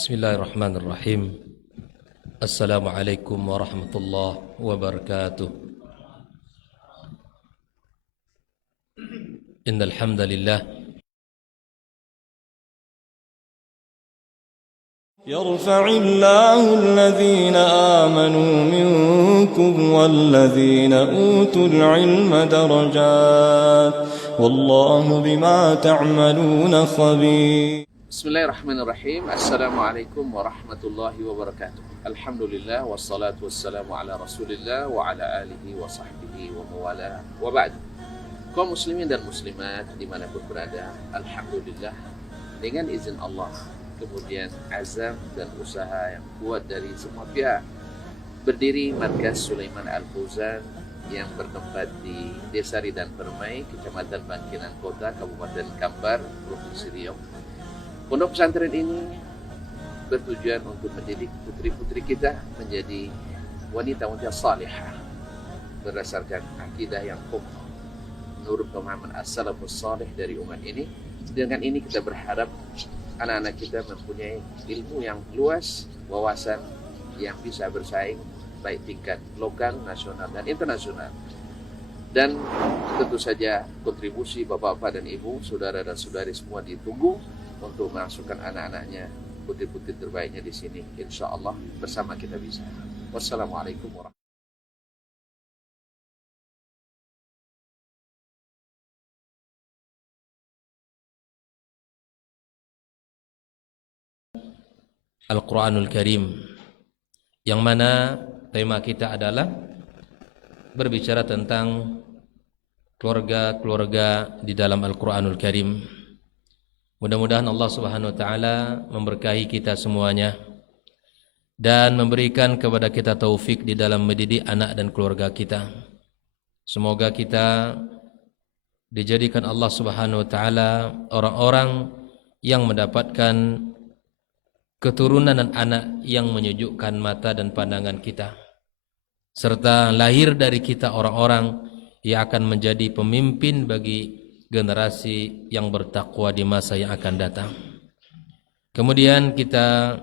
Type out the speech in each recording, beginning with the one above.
Bismillahirrahmanirrahim. Assalamualaikum warahmatullahi wabarakatuh. Innal hamdalillah yarfa'illahu alladhina amanu minkum walladhina utul ilma darajat wallahu bima ta'maluna khabir. Bismillahirrahmanirrahim. Assalamualaikum warahmatullahi wabarakatuh. Alhamdulillah wassalatu wassalamu ala Rasulillah wa ala alihi wa sahbihi wa mawala wa ba'd. Kaum muslimin dan muslimat dimanapun berada, alhamdulillah dengan izin Allah, kemudian azam dan usaha yang kuat dari semua pihak, berdiri Markas Sulaiman Al-Fauzan yang bertempat di Desa Ridan Permai, Kecamatan Bangkinang Kota, Kabupaten Kampar, Provinsi Riau. Pondok pesantren ini bertujuan untuk mendidik putri-putri kita menjadi wanita-wanita salihah berdasarkan akidah yang kokoh menurut pemahaman as-salafus salih dari umat ini. Dengan ini kita berharap anak-anak kita mempunyai ilmu yang luas, wawasan yang bisa bersaing baik tingkat lokal, nasional, dan internasional. Dan tentu saja kontribusi bapak-bapak dan ibu, saudara dan saudari semua ditunggu untuk masukkan anak-anaknya, putri-putri terbaiknya di sini. Insya Allah bersama kita bisa. Wassalamualaikum warahmatullahi wabarakatuh. Al-Quranul Karim, yang mana tema kita adalah berbicara tentang keluarga-keluarga di dalam Al-Quranul Karim. Mudah-mudahan Allah Subhanahu wa taala memberkahi kita semuanya dan memberikan kepada kita taufik di dalam mendidik anak dan keluarga kita. Semoga kita dijadikan Allah Subhanahu wa taala orang-orang yang mendapatkan keturunan dan anak yang menyejukkan mata dan pandangan kita, serta lahir dari kita orang-orang yang akan menjadi pemimpin bagi generasi yang bertakwa di masa yang akan datang. Kemudian kita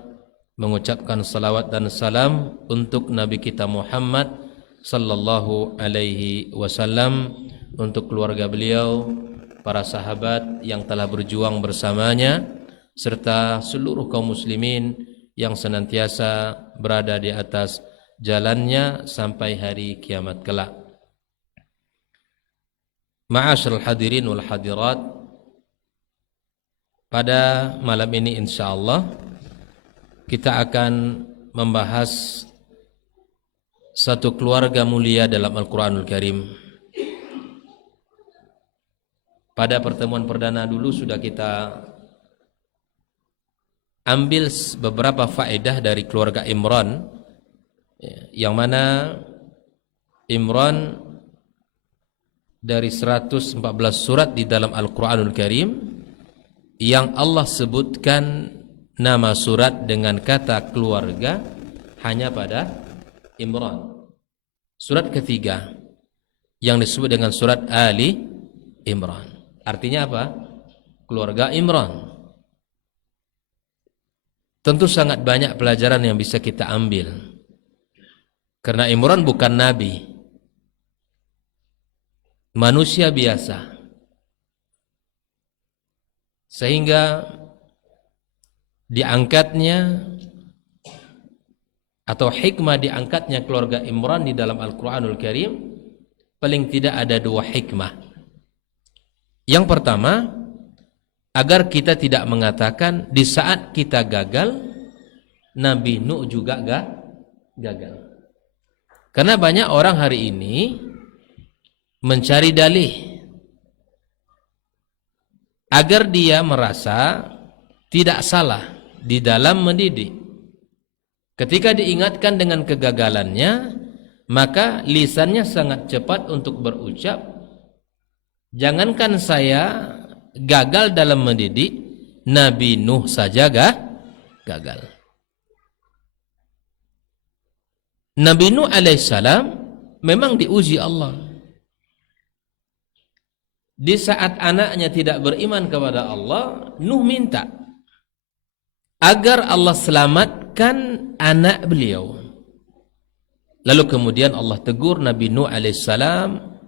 mengucapkan salawat dan salam untuk Nabi kita Muhammad sallallahu alaihi wasallam, untuk keluarga beliau, para sahabat yang telah berjuang bersamanya, serta seluruh kaum muslimin yang senantiasa berada di atas jalannya sampai hari kiamat kelak. Ma'asyiral hadirin wal hadirat, pada malam ini insyaallah kita akan membahas satu keluarga mulia dalam Al-Quranul Karim. Pada pertemuan perdana dulu sudah kita ambil beberapa faedah dari keluarga Imran, yang mana Imran dari 114 surat di dalam Al-Quranul Karim yang Allah sebutkan nama surat dengan kata keluarga hanya pada Imran. Surat ketiga yang disebut dengan surat Ali Imran. Artinya apa? Keluarga Imran. Tentu sangat banyak pelajaran yang bisa kita ambil, karena Imran bukan nabi, manusia biasa, sehingga diangkatnya atau hikmah diangkatnya keluarga Imran di dalam Al-Quranul Karim paling tidak ada dua hikmah. Yang pertama, agar kita tidak mengatakan di saat kita gagal, Nabi Nuh juga gagal. Karena banyak orang hari ini mencari dalih agar dia merasa tidak salah di dalam mendidik. Ketika diingatkan dengan kegagalannya, maka lisannya sangat cepat untuk berucap, jangankan saya gagal dalam mendidik, Nabi Nuh saja gagal. Nabi Nuh alaihissalam memang diuji Allah. Di saat anaknya tidak beriman kepada Allah, Nuh minta agar Allah selamatkan anak beliau. Lalu kemudian Allah tegur Nabi Nuh alaihissalam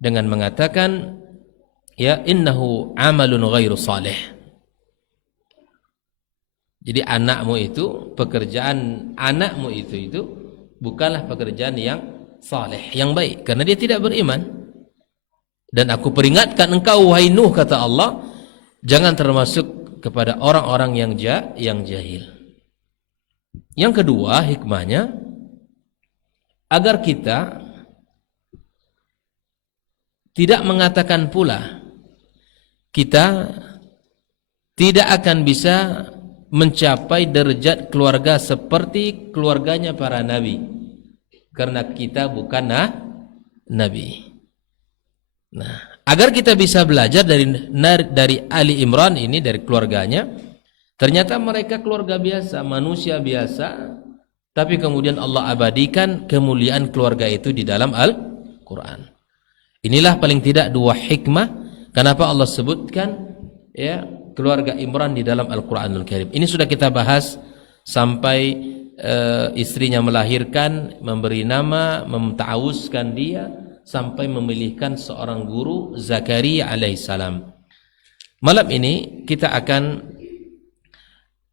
dengan mengatakan, ya innahu amalun ghairu salih. Jadi pekerjaan anakmu itu bukanlah pekerjaan yang saleh, yang baik, karena dia tidak beriman. Dan aku peringatkan engkau wahai Nuh, kata Allah, jangan termasuk kepada orang-orang yang jahil. Yang kedua hikmahnya, agar kita tidak mengatakan pula kita tidak akan bisa mencapai derajat keluarga seperti keluarganya para nabi, karena kita bukan nabi. Nah, agar kita bisa belajar dari Ali Imran ini, dari keluarganya, ternyata mereka keluarga biasa, manusia biasa, tapi kemudian Allah abadikan kemuliaan keluarga itu di dalam Al-Quran. Inilah paling tidak dua hikmah kenapa Allah sebutkan ya keluarga Imran di dalam Al-Quranul Karim. Ini sudah kita bahas sampai istrinya melahirkan, memberi nama, menta'awuzkan dia, sampai memilihkan seorang guru, Zakaria alaihissalam. Malam ini kita akan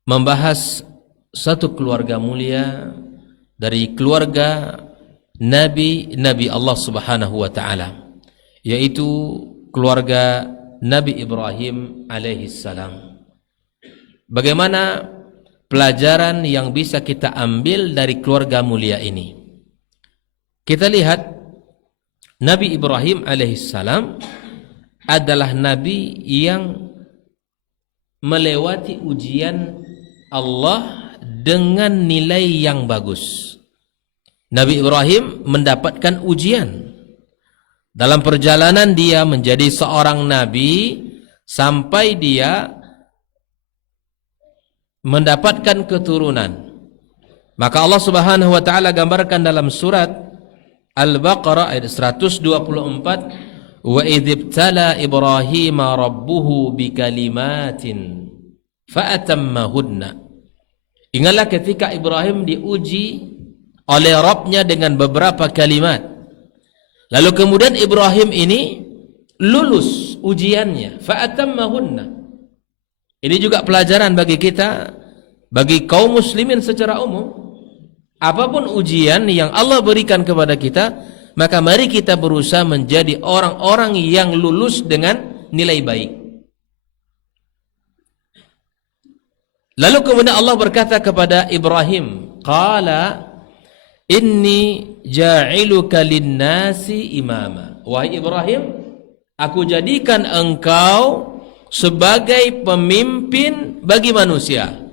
membahas satu keluarga mulia dari keluarga Nabi Allah Subhanahu wa taala, yaitu keluarga Nabi Ibrahim alaihissalam. Bagaimana pelajaran yang bisa kita ambil dari keluarga mulia ini? Kita lihat Nabi Ibrahim alaihissalam adalah nabi yang melewati ujian Allah dengan nilai yang bagus. Nabi Ibrahim mendapatkan ujian. Dalam perjalanan dia menjadi seorang nabi sampai dia mendapatkan keturunan. Maka Allah Subhanahu wa taala gambarkan dalam surat Al-Baqarah ayat 124, wa idzibtala Ibrahima rabbuhu bikalimatin fa'atammahunna. Ingatlah ketika Ibrahim diuji oleh Rabbnya dengan beberapa kalimat. Lalu kemudian Ibrahim ini lulus ujiannya, fa'atammahunna. Ini juga pelajaran bagi kita, bagi kaum muslimin secara umum. Apapun ujian yang Allah berikan kepada kita, maka mari kita berusaha menjadi orang-orang yang lulus dengan nilai baik. Lalu kemudian Allah berkata kepada Ibrahim, qala inni ja'iluka linnasi imama. Wahai Ibrahim, aku jadikan engkau sebagai pemimpin bagi manusia.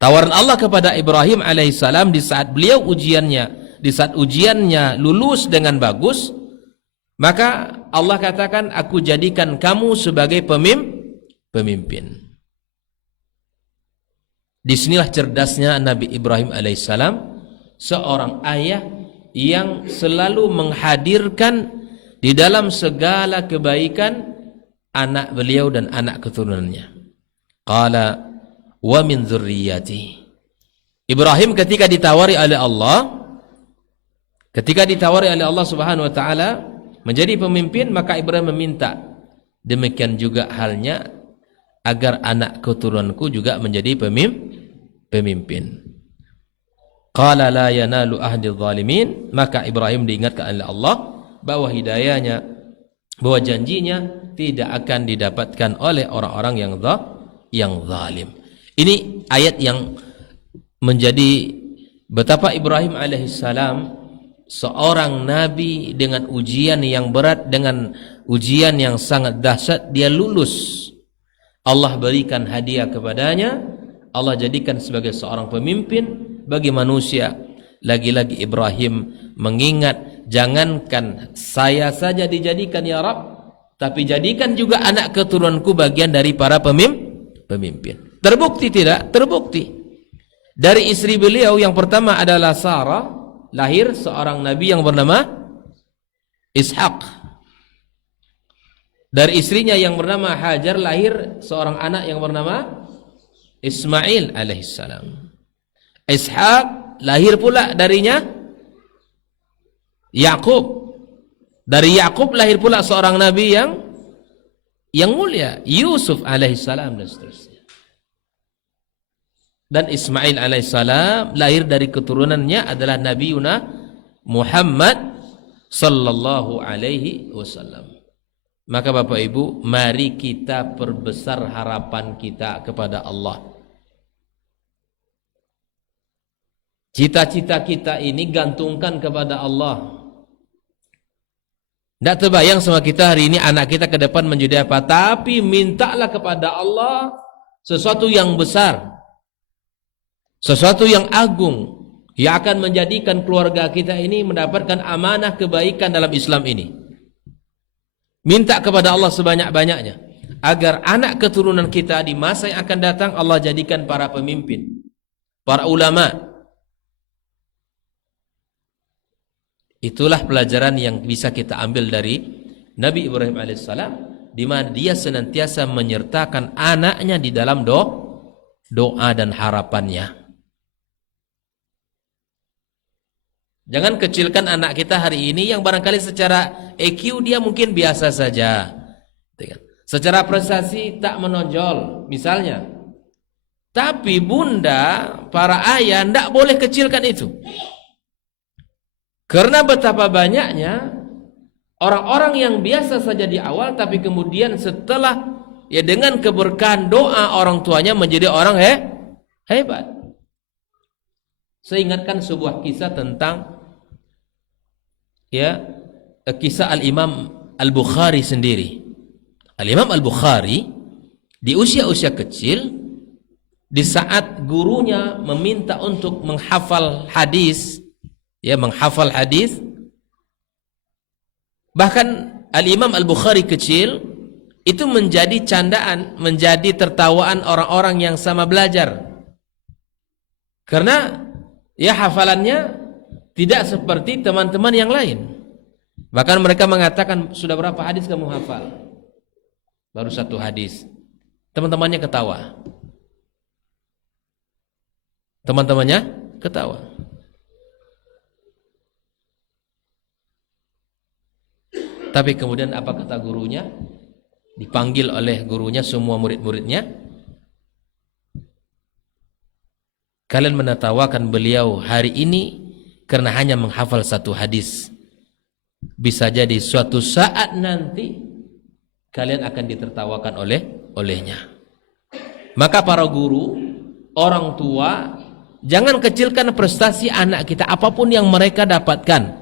Tawaran Allah kepada Ibrahim alaihissalam di saat beliau di saat ujiannya lulus dengan bagus, maka Allah katakan, aku jadikan kamu sebagai pemimpin. Disinilah cerdasnya Nabi Ibrahim alaihissalam, seorang ayah yang selalu menghadirkan di dalam segala kebaikan anak beliau dan anak keturunannya. Qala wa min dzurriyyati. Ibrahim ketika ditawari oleh Allah Subhanahu wa taala menjadi pemimpin, maka Ibrahim meminta demikian juga halnya agar anak keturunanku juga menjadi pemimpin. Qala la yanalu ahdi zalimin. Maka Ibrahim diingatkan oleh Allah bahwa hidayahnya, bahwa janjinya tidak akan didapatkan oleh orang-orang yang zalim. Ini ayat yang menjadi betapa Ibrahim alaihissalam seorang nabi dengan ujian yang berat, dengan ujian yang sangat dahsyat, dia lulus. Allah berikan hadiah kepadanya, Allah jadikan sebagai seorang pemimpin bagi manusia. Lagi-lagi Ibrahim mengingat, jangankan saya saja dijadikan ya Rabb, tapi jadikan juga anak keturunanku bagian dari para pemimpin. Terbukti tidak? Terbukti. Dari istri beliau yang pertama adalah Sarah, lahir seorang nabi yang bernama Ishak. Dari istrinya yang bernama Hajar lahir seorang anak yang bernama Ismail alaihissalam. Ishak lahir pula darinya Yakub. Dari Yakub lahir pula seorang nabi yang mulia, Yusuf alaihissalam dan seterusnya. Dan Ismail alaihissalam lahir dari keturunannya adalah Nabi Muhammad sallallahu alaihi wasallam. Maka Bapak Ibu, mari kita perbesar harapan kita kepada Allah. Cita-cita kita ini gantungkan kepada Allah. Tidak terbayang sama kita hari ini anak kita ke depan menjadi apa. Tapi mintalah kepada Allah sesuatu yang besar, sesuatu yang agung, yang akan menjadikan keluarga kita ini mendapatkan amanah kebaikan dalam Islam ini. Minta kepada Allah sebanyak-banyaknya agar anak keturunan kita di masa yang akan datang Allah jadikan para pemimpin, para ulama. Itulah pelajaran yang bisa kita ambil dari Nabi Ibrahim alaihissalam, di mana dia senantiasa menyertakan anaknya di dalam doa dan harapannya. Jangan kecilkan anak kita hari ini yang barangkali secara EQ dia mungkin biasa saja, secara prestasi tak menonjol misalnya. Tapi bunda, para ayah tidak boleh kecilkan itu. Karena betapa banyaknya orang-orang yang biasa saja di awal, tapi kemudian setelah ya dengan keberkahan doa orang tuanya menjadi orang hebat. Saya ingatkan sebuah kisah tentang ya kisah Al-Imam Al-Bukhari sendiri. Al-Imam Al-Bukhari di usia-usia kecil, di saat gurunya meminta untuk menghafal hadis, menghafal hadis. Bahkan Al-Imam Al-Bukhari kecil itu menjadi candaan, menjadi tertawaan orang-orang yang sama belajar. Karena ya hafalannya tidak seperti teman-teman yang lain. Bahkan mereka mengatakan, sudah berapa hadis kamu hafal? Baru 1 hadis. Teman-temannya ketawa. Teman-temannya ketawa. Tapi kemudian apa kata gurunya? Dipanggil oleh gurunya semua murid-muridnya. Kalian menertawakan beliau hari ini karena hanya menghafal 1 hadis. Bisa jadi suatu saat nanti kalian akan ditertawakan olehnya. Maka para guru, orang tua, jangan kecilkan prestasi anak kita apapun yang mereka dapatkan.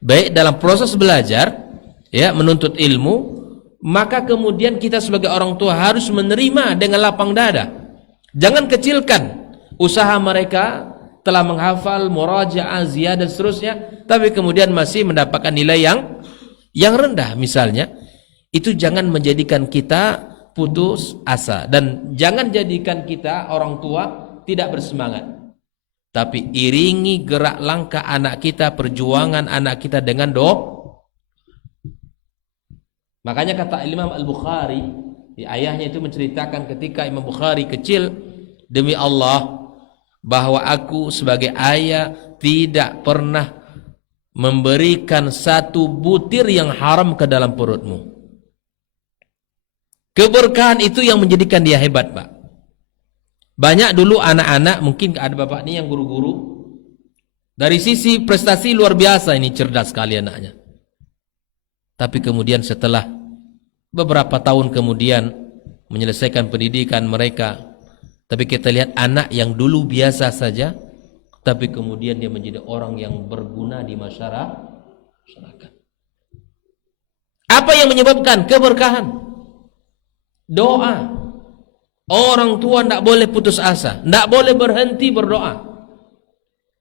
Baik dalam proses belajar, menuntut ilmu, maka kemudian kita sebagai orang tua harus menerima dengan lapang dada. Jangan kecilkan usaha mereka telah menghafal, murajaah, ziyadah dan seterusnya, tapi kemudian masih mendapatkan nilai yang rendah misalnya. Itu jangan menjadikan kita putus asa, dan jangan jadikan kita orang tua tidak bersemangat. Tapi iringi gerak langkah anak kita, perjuangan anak kita dengan doa. Makanya kata Imam Al-Bukhari, ayahnya itu menceritakan ketika Imam Bukhari kecil, demi Allah bahwa aku sebagai ayah tidak pernah memberikan 1 butir yang haram ke dalam perutmu. Keberkahan itu yang menjadikan dia hebat, Pak. Banyak dulu anak-anak, mungkin ada bapak ini yang guru-guru, dari sisi prestasi luar biasa, ini cerdas sekali anaknya. Tapi kemudian setelah beberapa tahun kemudian menyelesaikan pendidikan mereka, tapi kita lihat anak yang dulu biasa saja, tapi kemudian dia menjadi orang yang berguna di masyarakat. Apa yang menyebabkan keberkahan? Doa. Orang tua tidak boleh putus asa, tidak boleh berhenti berdoa.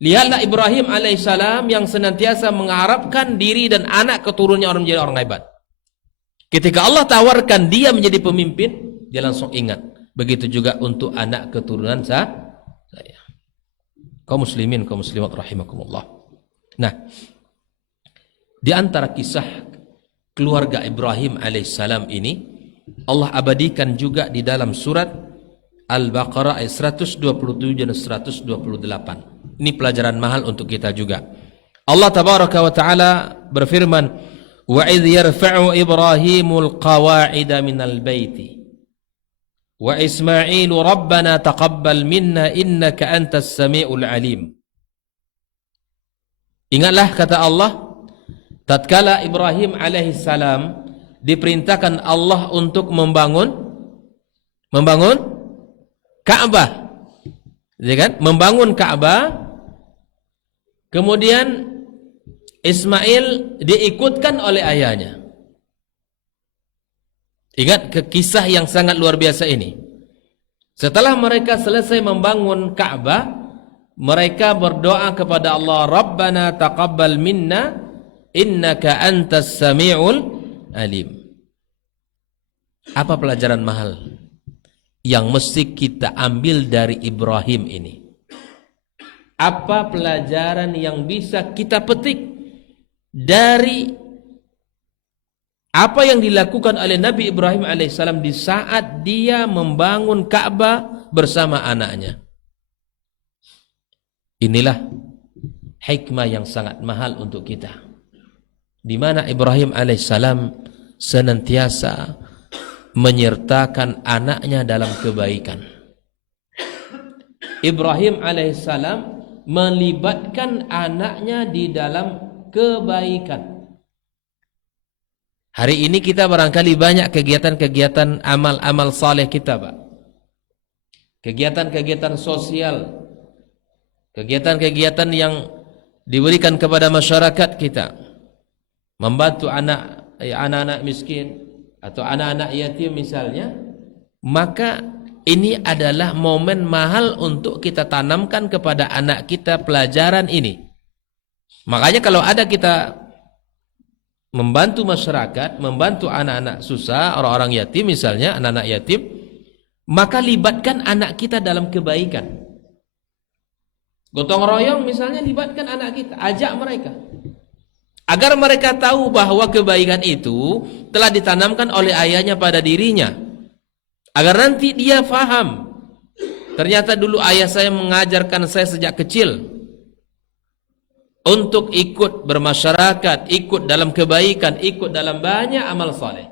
Lihatlah Ibrahim alaihissalam yang senantiasa mengharapkan diri dan anak keturunannya orang menjadi orang hebat. Ketika Allah tawarkan dia menjadi pemimpin, dia langsung ingat. Begitu juga untuk anak keturunan saya. Kaum muslimin, kaum muslimat rahimakumullah. Nah, di antara kisah keluarga Ibrahim alaihissalam ini, Allah abadikan juga di dalam surat Al-Baqarah ayat 127 dan 128. Ini pelajaran mahal untuk kita juga. Allah tabaraka wa taala berfirman, "Wa idh yarfa'u Ibrahimul qawa'ida minal baiti wa Ismailu rabbana taqabbal minna innaka antas sami'ul alim." Ingatlah kata Allah, tatkala Ibrahim alaihissalam diperintahkan Allah untuk membangun Ka'bah, ya kan? Membangun Ka'bah. Kemudian Ismail diikutkan oleh ayahnya. Ingat kisah yang sangat luar biasa ini. Setelah mereka selesai membangun Ka'bah, mereka berdoa kepada Allah, Rabbana taqabbal minna innaka antas sami'ul alim. Apa pelajaran mahal yang mesti kita ambil dari Ibrahim ini? Apa pelajaran yang bisa kita petik dari apa yang dilakukan oleh Nabi Ibrahim alaihissalam di saat dia membangun Ka'bah bersama anaknya? Inilah hikmah yang sangat mahal untuk kita, di mana Ibrahim alaihissalam senantiasa menyertakan anaknya dalam kebaikan. Ibrahim alaihissalam melibatkan anaknya di dalam kebaikan. Hari ini kita barangkali banyak kegiatan-kegiatan amal-amal saleh kita, Pak. Kegiatan-kegiatan sosial, kegiatan-kegiatan yang diberikan kepada masyarakat kita, membantu anak-anak miskin atau anak-anak yatim misalnya, maka ini adalah momen mahal untuk kita tanamkan kepada anak kita pelajaran ini. Makanya kalau ada kita membantu masyarakat, membantu anak-anak susah, orang-orang yatim misalnya, anak-anak yatim, maka libatkan anak kita dalam kebaikan. Gotong royong misalnya, libatkan anak kita, ajak mereka, agar mereka tahu bahwa kebaikan itu telah ditanamkan oleh ayahnya pada dirinya, agar nanti dia faham, ternyata dulu ayah saya mengajarkan saya sejak kecil untuk ikut bermasyarakat, ikut dalam kebaikan, ikut dalam banyak amal saleh.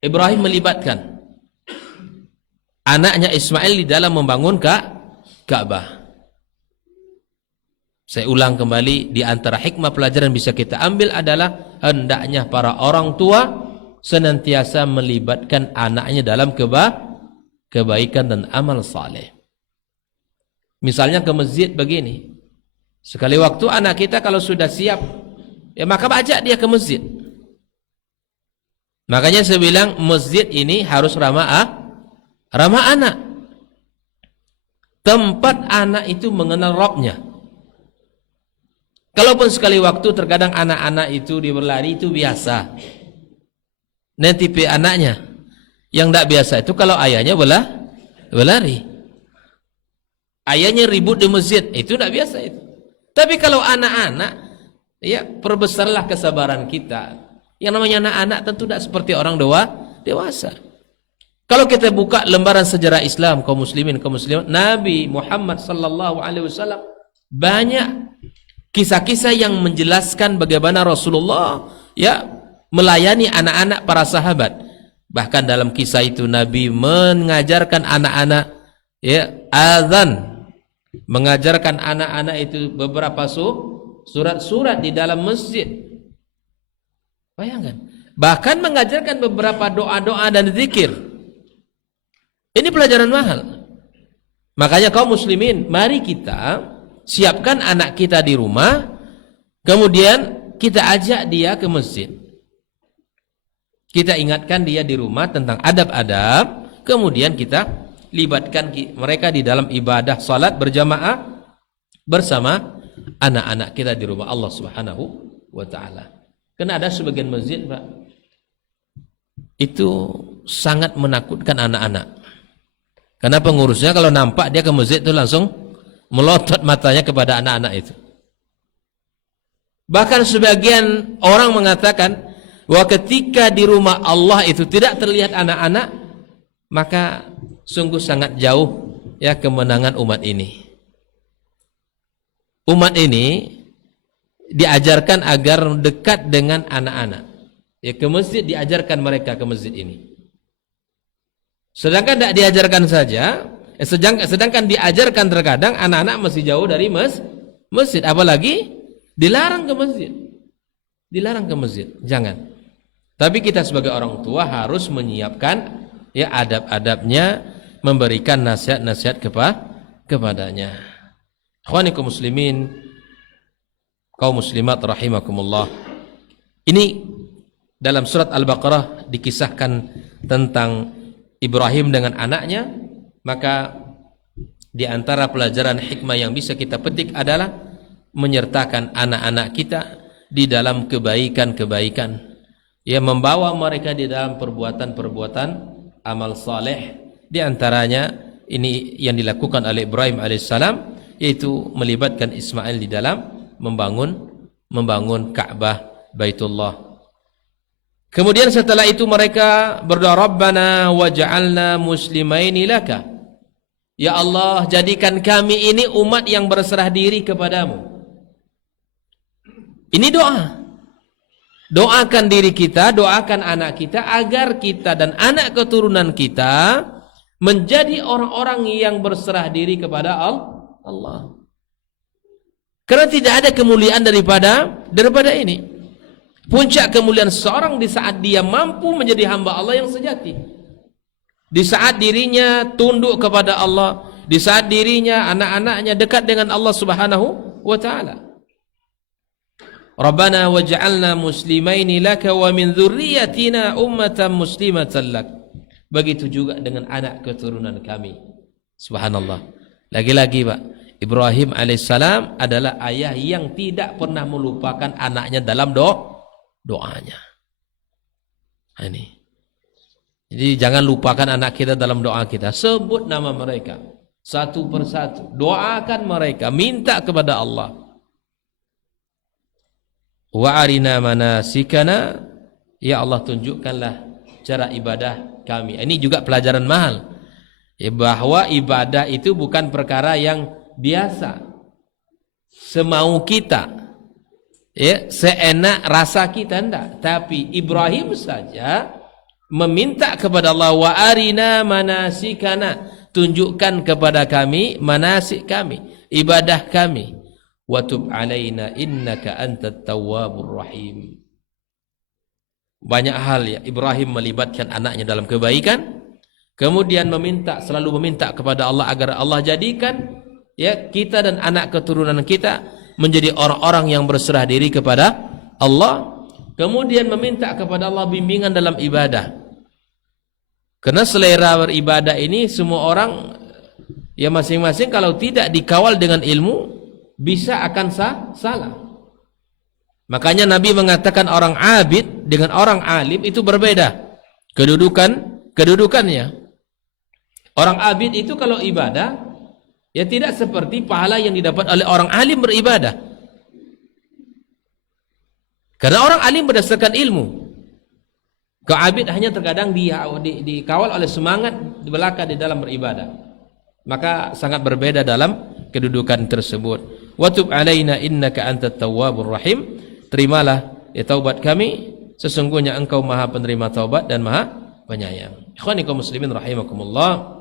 Ibrahim melibatkan anaknya Ismail di dalam membangun Ka'bah. Saya ulang kembali, di antara hikmah pelajaran bisa kita ambil adalah hendaknya para orang tua senantiasa melibatkan anaknya dalam kebaikan dan amal saleh. Misalnya ke masjid begini, sekali waktu anak kita kalau sudah siap, ya maka ajak dia ke masjid. Makanya saya bilang masjid ini harus ramah anak. Tempat anak itu mengenal Rabbnya. Kalaupun sekali waktu terkadang anak-anak itu dia berlari, itu biasa. Nanti anaknya yang tidak biasa itu kalau ayahnya berlari, ayahnya ribut di masjid, itu tidak biasa itu. Tapi kalau anak-anak, ya perbesarlah kesabaran kita. Yang namanya anak-anak tentu tidak seperti orang dewasa. Kalau kita buka lembaran sejarah Islam, kaum muslimin, kaum muslimat, Nabi Muhammad sallallahu alaihi wasallam banyak kisah-kisah yang menjelaskan bagaimana Rasulullah ya melayani anak-anak para sahabat. Bahkan dalam kisah itu Nabi mengajarkan anak-anak ya azan, mengajarkan anak-anak itu beberapa surat-surat di dalam masjid. Bayangkan, bahkan mengajarkan beberapa doa-doa dan zikir. Ini pelajaran mahal. Makanya kaum muslimin, mari kita siapkan anak kita di rumah, kemudian kita ajak dia ke masjid. Kita ingatkan dia di rumah tentang adab-adab, kemudian kita libatkan mereka di dalam ibadah salat berjamaah bersama anak-anak kita di rumah Allah Subhanahu wa taala. Karena ada sebagian masjid, Pak, itu sangat menakutkan anak-anak. Karena pengurusnya kalau nampak dia ke masjid itu langsung melotot matanya kepada anak-anak itu. Bahkan sebagian orang mengatakan bahwa ketika di rumah Allah itu tidak terlihat anak-anak, maka sungguh sangat jauh ya kemenangan umat ini. Umat ini diajarkan agar dekat dengan anak-anak. Ya, ke masjid diajarkan mereka ke masjid ini. Sedangkan tidak diajarkan saja, sedangkan diajarkan terkadang anak-anak masih jauh dari masjid, apalagi dilarang ke masjid. Dilarang ke masjid, jangan. Tapi kita sebagai orang tua harus menyiapkan ya adab-adabnya, memberikan nasihat-nasihat kepadanya. Ikhwanikum muslimin, kaum muslimat rahimakumullah. Ini dalam surat Al-Baqarah dikisahkan tentang Ibrahim dengan anaknya, maka di antara pelajaran hikmah yang bisa kita petik adalah menyertakan anak-anak kita di dalam kebaikan-kebaikan, ya, membawa mereka di dalam perbuatan-perbuatan amal saleh. Di antaranya ini yang dilakukan oleh Ibrahim alaihissalam, yaitu melibatkan Ismail di dalam membangun Ka'bah Baitullah. Kemudian setelah itu mereka berdoa, Rabbana waj'alna muslimaini laka. Ya Allah, jadikan kami ini umat yang berserah diri kepadamu. Ini doa. Doakan diri kita, doakan anak kita agar kita dan anak keturunan kita menjadi orang-orang yang berserah diri kepada Allah. Karena tidak ada kemuliaan daripada ini. Puncak kemuliaan seseorang di saat dia mampu menjadi hamba Allah yang sejati. Di saat dirinya tunduk kepada Allah, di saat dirinya, anak-anaknya dekat dengan Allah Subhanahu wa taala. Rabbana waj'alna muslimaini laka wa min dzurriyyatina ummatan muslimatan lak. Begitu juga dengan anak keturunan kami. Subhanallah. Lagi-lagi Pak, Ibrahim alaihissalam adalah ayah yang tidak pernah melupakan anaknya dalam doanya. Ini. Jadi jangan lupakan anak kita dalam doa kita. Sebut nama mereka satu persatu. Doakan mereka, minta kepada Allah. Wa arina manasikana, ya Allah tunjukkanlah cara ibadah kami. Ini juga pelajaran mahal. Ya, bahwa ibadah itu bukan perkara yang biasa. Semau kita, ya, seenak rasa kita, enggak. Tapi Ibrahim saja meminta kepada Allah, wa arina manasikana, tunjukkan kepada kami manasik kami, ibadah kami. Wa tub alaina innaka antat tawwabur rahim. Banyak hal ya Ibrahim melibatkan anaknya dalam kebaikan, kemudian selalu meminta kepada Allah agar Allah jadikan ya kita dan anak keturunan kita menjadi orang-orang yang berserah diri kepada Allah, kemudian meminta kepada Allah bimbingan dalam ibadah. Karena selera beribadah ini semua orang ya masing-masing kalau tidak dikawal dengan ilmu bisa akan salah. Makanya Nabi mengatakan orang abid dengan orang alim itu berbeda kedudukannya. Orang abid itu kalau ibadah ya tidak seperti pahala yang didapat oleh orang alim beribadah. Karena orang alim berdasarkan ilmu. Keabid hanya terkadang dikawal oleh semangat belaka di dalam beribadah. Maka sangat berbeda dalam kedudukan tersebut. Wa tub alaina innaka antat tawwabur rahim. Terimalah ya taubat kami, sesungguhnya engkau maha penerima taubat dan maha penyayang. Ikhwanikum muslimin rahimakumullah.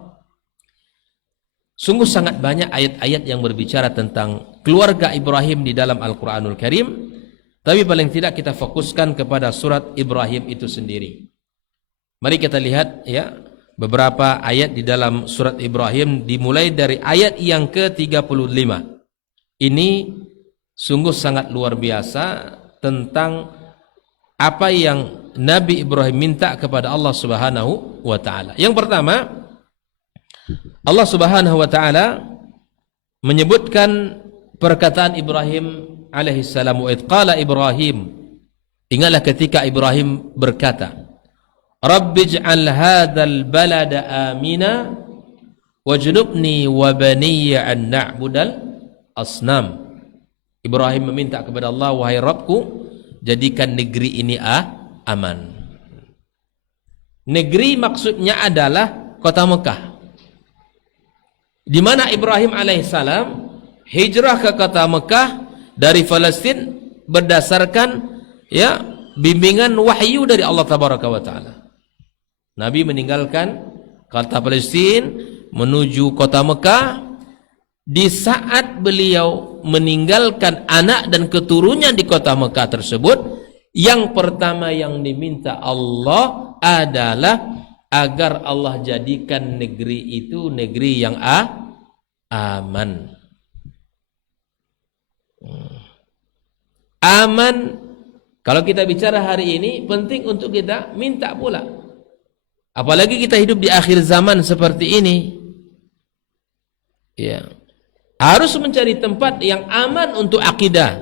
Sungguh sangat banyak ayat-ayat yang berbicara tentang keluarga Ibrahim di dalam Al-Quranul Karim. Tapi paling tidak kita fokuskan kepada surat Ibrahim itu sendiri. Mari kita lihat ya beberapa ayat di dalam surat Ibrahim dimulai dari ayat yang ke-35. Ini sungguh sangat luar biasa tentang apa yang Nabi Ibrahim minta kepada Allah Subhanahu wa taala. Yang pertama, Allah Subhanahu wa taala menyebutkan perkataan Ibrahim alaihi salam, wa id qala Ibrahim, ingatlah ketika Ibrahim berkata, Rabbij'al hadzal balada amina wajnubni wa baniya an na'budal asnam. Ibrahim meminta kepada Allah, wahai Rabbku, jadikan negeri ini aman. Negeri maksudnya adalah kota Mekah. di mana Ibrahim alaihissalam hijrah ke kota Mekah dari Palestina berdasarkan ya bimbingan wahyu dari Allah tabaraka wa taala. Nabi meninggalkan kota Palestina menuju kota Mekah. Di saat beliau meninggalkan anak dan keturunannya di kota Mekah tersebut, yang pertama yang diminta Allah adalah agar Allah jadikan negeri itu negeri yang aman. Aman, kalau kita bicara hari ini, penting untuk kita minta pula. Apalagi kita hidup di akhir zaman seperti ini. Ya. Harus mencari tempat yang aman untuk akidah.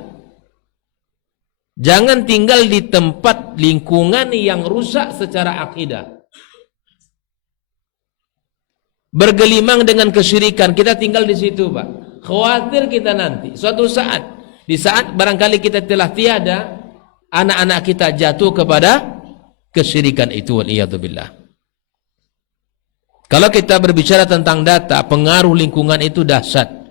Jangan tinggal di tempat lingkungan yang rusak secara akidah. Bergelimang dengan kesyirikan, kita tinggal di situ, Pak. Khawatir kita nanti suatu saat, di saat barangkali kita telah tiada, anak-anak kita jatuh kepada kesyirikan itu, waliyadzubillah. Kalau kita berbicara tentang data, pengaruh lingkungan itu dahsyat.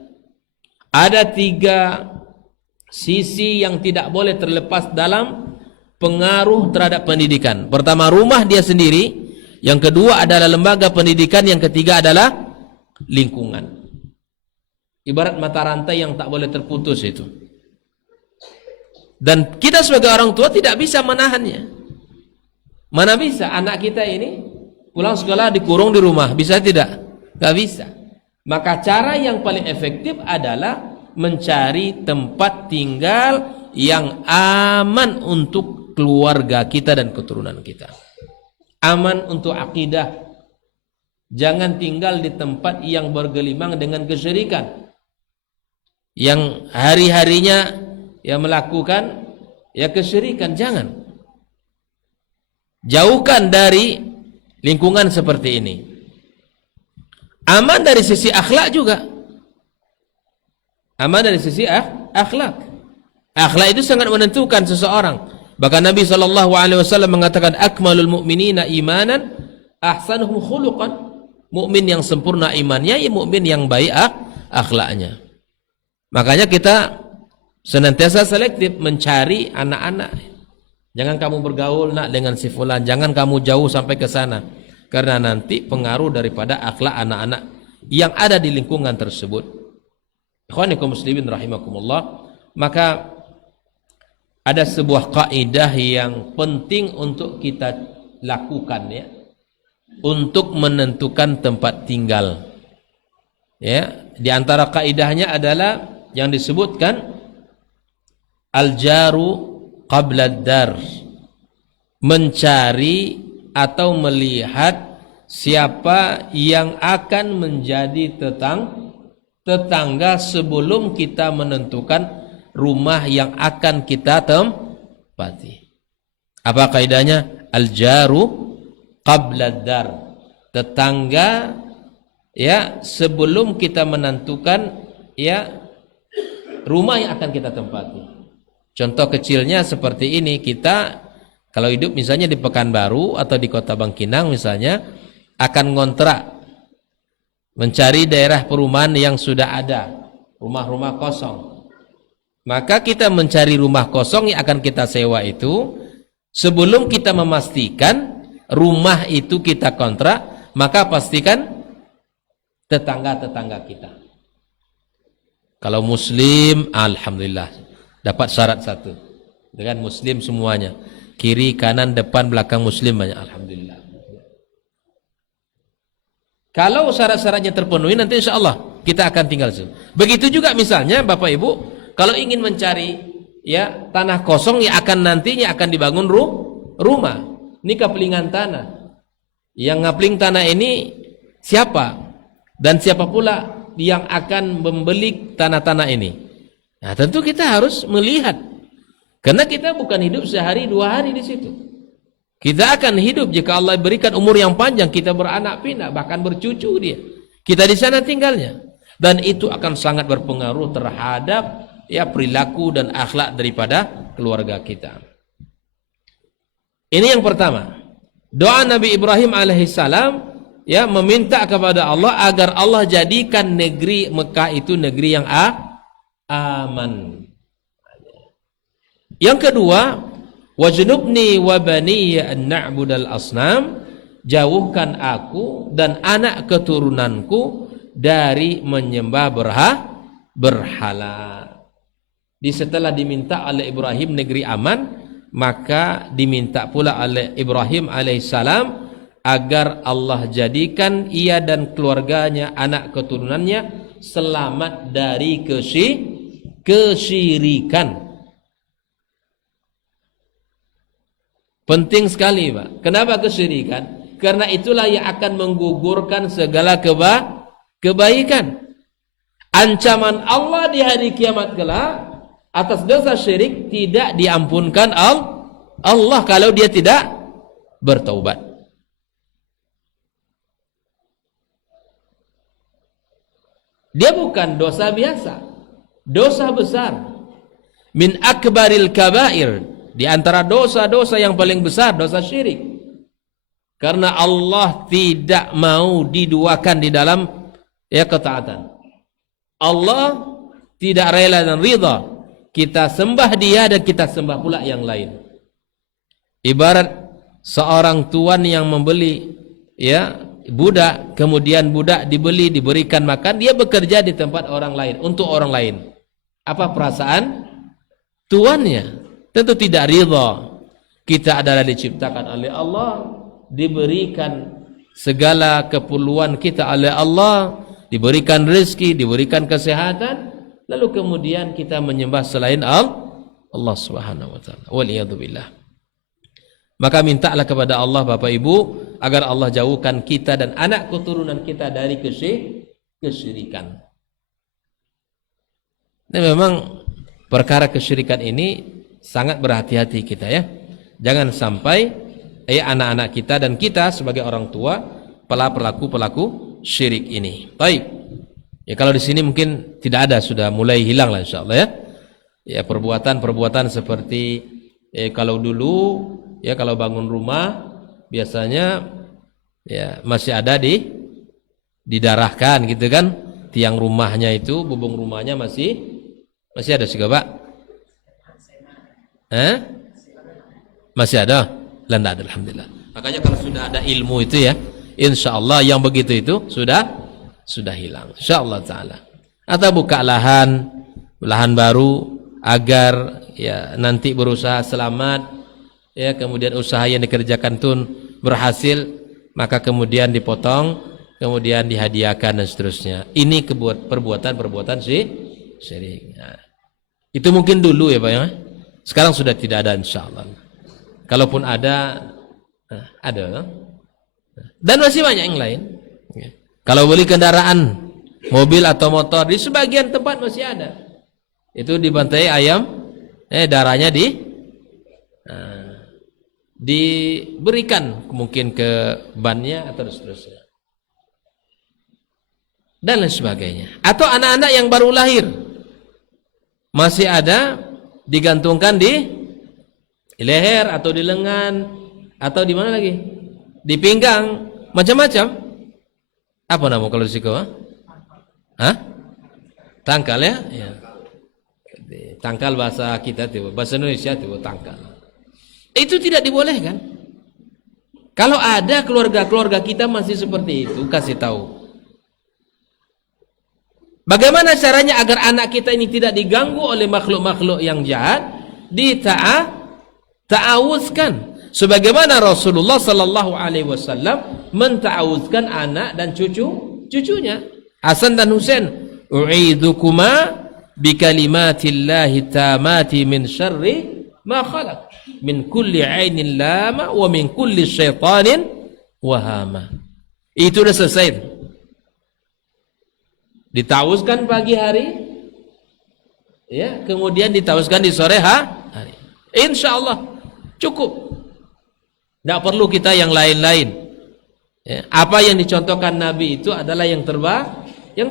Ada 3 sisi yang tidak boleh terlepas dalam pengaruh terhadap pendidikan. Pertama, rumah dia sendiri. Yang kedua adalah lembaga pendidikan. Yang ketiga adalah lingkungan. Ibarat mata rantai yang tak boleh terputus itu. Dan kita sebagai orang tua tidak bisa menahannya. Mana bisa anak kita ini pulang sekolah dikurung di rumah, bisa tidak? Gak bisa. Maka cara yang paling efektif adalah mencari tempat tinggal yang aman untuk keluarga kita dan keturunan kita. Aman untuk akidah. Jangan tinggal di tempat yang bergelimang dengan kesyirikan. Yang hari-harinya ya melakukan ya kesyirikan, jangan. Jauhkan dari lingkungan seperti ini. Aman dari sisi akhlak juga. Aman dari sisi akhlak. Akhlak itu sangat menentukan seseorang. Bahkan Nabi SAW mengatakan, akmalul mu'minina imanan ahsanuhum khuluqan. Mukmin yang sempurna imannya, ya mukmin yang baik akhlaknya. Makanya kita senantiasa selektif mencari anak-anak. Jangan kamu bergaul nak dengan si fulan, jangan kamu jauh sampai ke sana. Karena nanti pengaruh daripada akhlak anak-anak yang ada di lingkungan tersebut. Ikhwanikum muslimin rahimakumullah. Maka ada sebuah kaidah yang penting untuk kita lakukan ya, untuk menentukan tempat tinggal. Ya, di antara kaidahnya adalah yang disebutkan al-jaru qabla ad-dar. Mencari atau melihat siapa yang akan menjadi tetangga sebelum kita menentukan rumah yang akan kita tempati. Apa kaidahnya? Al-jaru qabla ad-dar. Tetangga ya sebelum kita menentukan ya rumah yang akan kita tempati. Contoh kecilnya seperti ini, kita kalau hidup misalnya di Pekanbaru atau di Kota Bangkinang misalnya, akan ngontrak, mencari daerah perumahan yang sudah ada, rumah-rumah kosong. Maka kita mencari rumah kosong yang akan kita sewa itu, sebelum kita memastikan rumah itu kita kontrak, maka pastikan tetangga-tetangga kita. Kalau muslim, alhamdulillah, dapat syarat satu, dengan muslim semuanya. Kiri, kanan, depan, belakang muslim banyak, alhamdulillah. Kalau syarat-syaratnya terpenuhi, nanti insya Allah kita akan tinggal situ. Begitu juga misalnya Bapak Ibu, kalau ingin mencari ya tanah kosong yang akan nantinya akan dibangun rumah, ini kepelingan tanah. Yang ngapling tanah ini siapa? Dan siapa pula yang akan membeli tanah-tanah ini? Nah, tentu kita harus melihat. Karena kita bukan hidup sehari 2 hari di situ. Kita akan hidup jika Allah berikan umur yang panjang, kita beranak pinak, bahkan bercucu dia. Kita di sana tinggalnya. Dan itu akan sangat berpengaruh terhadap ya perilaku dan akhlak daripada keluarga kita. Ini yang pertama. Doa Nabi Ibrahim alaihissalam ya meminta kepada Allah agar Allah jadikan negeri Mekah itu negeri yang aman. Yang kedua, wajnubni wa baniya an na'budal asnam, jauhkan aku dan anak keturunanku dari menyembah berhala. Setelah diminta oleh Ibrahim negeri aman, maka diminta pula oleh Ibrahim alaihissalam agar Allah jadikan ia dan keluarganya, anak keturunannya selamat dari kesyirikan. Penting sekali, Pak. Kenapa kesyirikan? Karena itulah yang akan menggugurkan segala kebaikan. Ancaman Allah di hari kiamat kelak atas dosa syirik tidak diampunkan Allah kalau dia tidak bertaubat. Dia bukan dosa biasa, dosa besar. Min akbaril kabair, di antara dosa-dosa yang paling besar, dosa syirik. Karena Allah tidak mau diduakan di dalam ketaatan. Allah tidak rela dan ridha kita sembah dia dan kita sembah pula yang lain. Ibarat seorang tuan yang membeli budak, kemudian budak diberikan makan, dia bekerja di tempat orang lain untuk orang lain. Apa perasaan tuannya? Tentu tidak ridha. Kita adalah diciptakan oleh Allah, diberikan segala keperluan kita oleh Allah, diberikan rezeki, diberikan kesehatan, lalu kemudian kita menyembah selain Allah Subhanahu wa taala. Waliyadu billah. Maka mintalah kepada Allah Bapak Ibu agar Allah jauhkan kita dan anak keturunan kita dari kesyirikan. Dan memang perkara kesyirikan ini sangat berhati-hati kita ya. Jangan sampai anak-anak kita dan kita sebagai orang tua pelaku syirik ini. Baik. Ya kalau di sini mungkin tidak ada, sudah mulai hilang lah insyaallah ya. Ya perbuatan seperti kalau dulu kalau bangun rumah biasanya masih ada didarahkan gitu kan, tiang rumahnya itu, bubung rumahnya masih ada sih Pak? Masih ada? Tidak ada, alhamdulillah. Makanya kalau sudah ada ilmu itu ya, insyaallah yang begitu itu sudah hilang, insyaallah taala. Atau buka lahan baru agar nanti berusaha selamat, kemudian usaha yang dikerjakan itu berhasil, maka kemudian dipotong, kemudian dihadiahkan dan seterusnya. Ini perbuatan syirik. Itu mungkin dulu ya Pak ya. Sekarang sudah tidak ada insyaallah. Kalaupun ada. Dan masih banyak yang lain. Kalau beli kendaraan, mobil atau motor, di sebagian tempat masih ada. Itu dibantai ayam, darahnya diberikan mungkin ke bannya atau seterusnya. Dan lain sebagainya. Atau anak-anak yang baru lahir, masih ada digantungkan di leher atau di lengan atau di mana lagi? Di pinggang, macam-macam. Apa nama kalau di situ? Tangkal ya? Tangkal bahasa kita itu, bahasa Indonesia itu tangkal. Itu tidak dibolehkan. Kalau ada keluarga-keluarga kita masih seperti itu, kasih tahu. Bagaimana caranya agar anak kita ini tidak diganggu oleh makhluk-makhluk yang jahat? Ta'awuzkan. Sebagaimana Rasulullah sallallahu alaihi wasallam menta'awuzkan anak dan cucunya Hasan dan Husain, u'idukuma bikalimatillahi tamati min syarri ma khalaq min kulli ainin lama wa min kulli syaitanin wahama. Itu sudah selesai. Ditawuzkan pagi hari, kemudian ditawuzkan di sore hari. Insyaallah cukup. Tidak perlu kita yang lain-lain. Apa yang dicontohkan Nabi itu adalah yang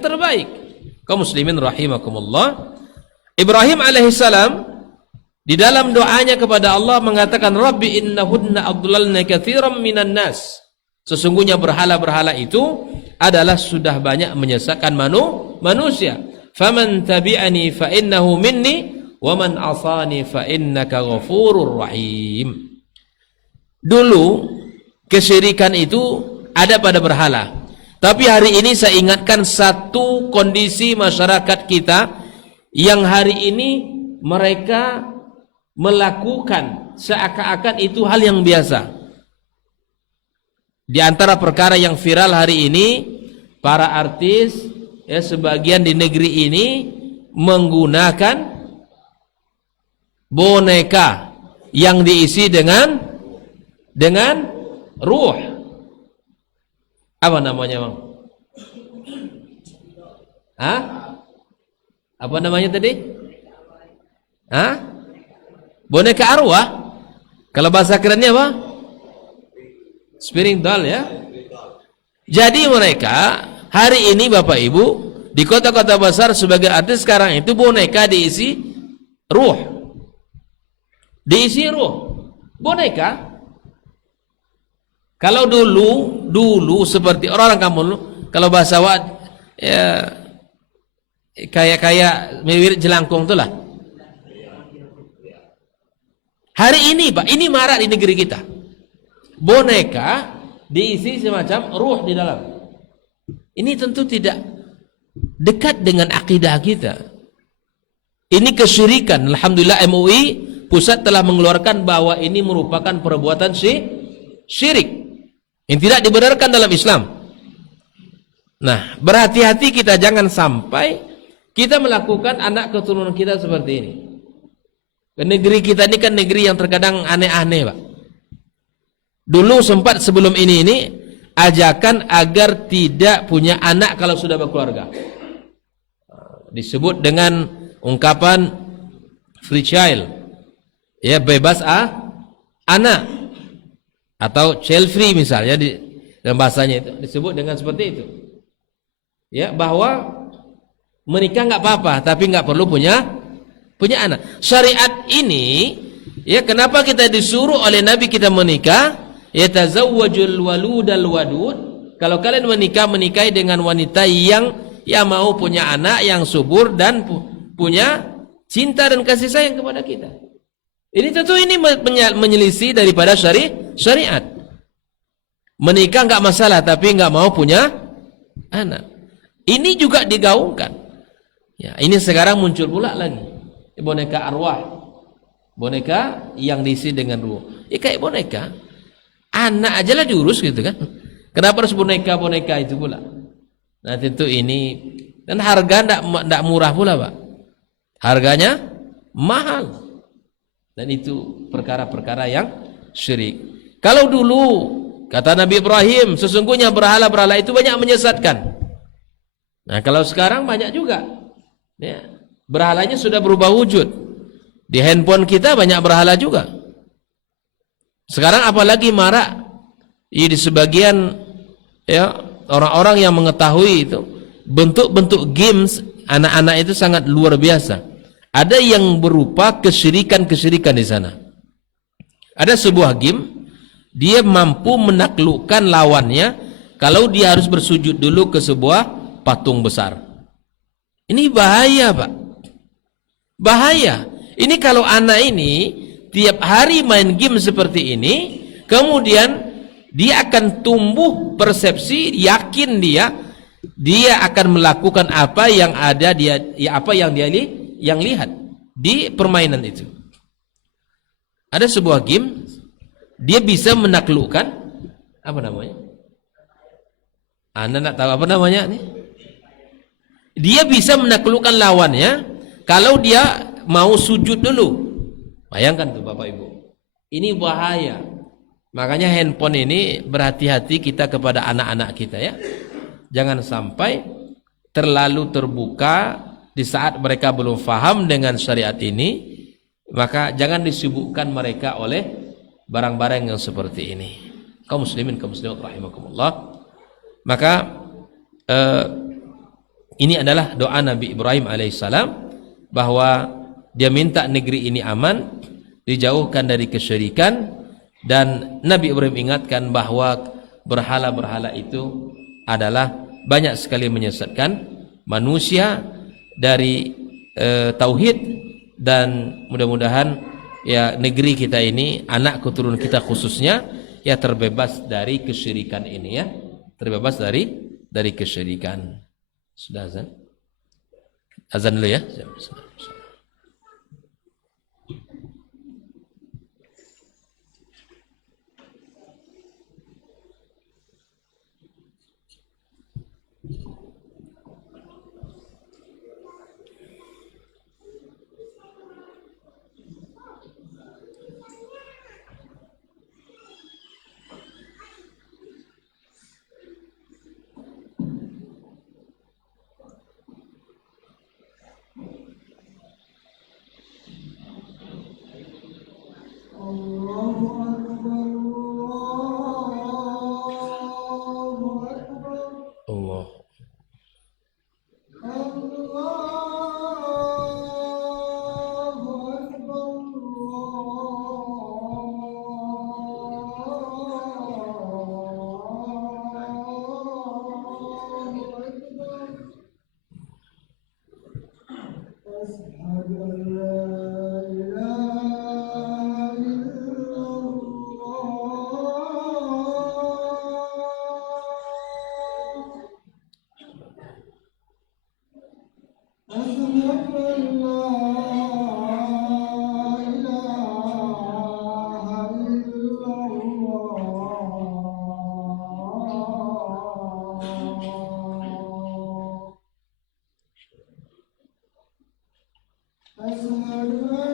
terbaik. Kaum muslimin rahimakumullah. Ibrahim alaihissalam di dalam doanya kepada Allah mengatakan, Rabbi innahunna adlalna katsiran minan nas. Sesungguhnya berhala-berhala itu adalah sudah banyak menyesatkan manusia. Faman tabi'ani fa innahu minni wa man asani fa innaka ghafurur rahim. Dulu kesyirikan itu ada pada berhala. Tapi hari ini saya ingatkan satu kondisi masyarakat kita yang hari ini mereka melakukan seakan-akan itu hal yang biasa. Di antara perkara yang viral hari ini, para artis ya sebagian di negeri ini menggunakan boneka yang diisi dengan ruh. Apa namanya, Bang? Hah? Apa namanya tadi? Hah? Boneka arwah. Kalau bahasa kerennya apa? Spirit doll ya. Jadi mereka hari ini Bapak Ibu di kota-kota besar sebagai artis sekarang itu boneka diisi ruh. Diisi ruh. Boneka. Kalau dulu seperti orang kampung, kalau bahasa ya kayak mirip jelangkung itulah. Hari ini Pak, ini marak di negeri kita. Boneka diisi semacam ruh di dalam. Ini tentu tidak dekat dengan akidah kita. Ini kesyirikan. Alhamdulillah MUI pusat telah mengeluarkan bahwa ini merupakan perbuatan syirik yang tidak dibenarkan dalam Islam. Nah, berhati-hati kita jangan sampai kita melakukan anak keturunan kita seperti ini. Negeri kita ini kan negeri yang terkadang aneh-aneh, Pak. Dulu sempat sebelum ini ajakan agar tidak punya anak kalau sudah berkeluarga. Disebut dengan ungkapan free child. Ya, bebas anak. Atau child free misalnya dalam bahasanya itu disebut dengan seperti itu. Ya, bahwa menikah nggak apa-apa, tapi nggak perlu punya anak. Syariat ini, ya kenapa kita disuruh oleh Nabi kita menikah? Yatazawwajul waludal wadud. Kalau kalian menikahi dengan wanita yang mau punya anak yang subur dan punya cinta dan kasih sayang kepada kita. Ini tentu ini menyelisih daripada syariat. Menikah nggak masalah, tapi nggak mau punya anak. Ini juga digaungkan. Ya, ini sekarang muncul pula lagi boneka arwah, boneka yang diisi dengan ruh. Ya kayak boneka, anak aja lah diurus gitu kan. Kenapa harus boneka itu pula? Nah tentu ini dan harga ndak murah pula Pak. Harganya mahal. Dan itu perkara-perkara yang syirik. Kalau dulu kata Nabi Ibrahim, sesungguhnya berhala-berhala itu banyak menyesatkan. Nah kalau sekarang banyak juga. Ya, berhalanya sudah berubah wujud. Di handphone kita banyak berhala juga. Sekarang apalagi marak di sebagian ya orang-orang yang mengetahui itu bentuk-bentuk games anak-anak itu sangat luar biasa. Ada yang berupa kesyirikan-kesyirikan di sana. Ada sebuah game, dia mampu menaklukkan lawannya kalau dia harus bersujud dulu ke sebuah patung besar. Ini bahaya, Pak. Bahaya. Ini kalau anak ini tiap hari main game seperti ini, kemudian dia akan tumbuh persepsi, yakin dia akan melakukan apa yang ada yang lihat di permainan itu. Ada sebuah game, dia bisa menaklukkan apa namanya? Anda nak tahu apa namanya nih? Dia bisa menaklukkan lawannya kalau dia mau sujud dulu. Bayangkan tuh Bapak Ibu. Ini bahaya. Makanya handphone ini berhati-hati kita kepada anak-anak kita ya. Jangan sampai terlalu terbuka di saat mereka belum faham dengan syariat ini, maka jangan disibukkan mereka oleh barang-barang yang seperti ini. Kaum muslimin, kaum muslimat rahimakumullah. Maka ini adalah doa Nabi Ibrahim alaihissalam bahwa dia minta negeri ini aman, dijauhkan dari kesyirikan, dan Nabi Ibrahim ingatkan bahwa berhala-berhala itu adalah banyak sekali menyesatkan manusia dari tauhid, dan mudah-mudahan ya negeri kita ini, anak keturunan kita khususnya ya terbebas dari kesyirikan ini ya, terbebas dari kesyirikan. Sudah azan? Azan dulu ya. Allah. La haula wala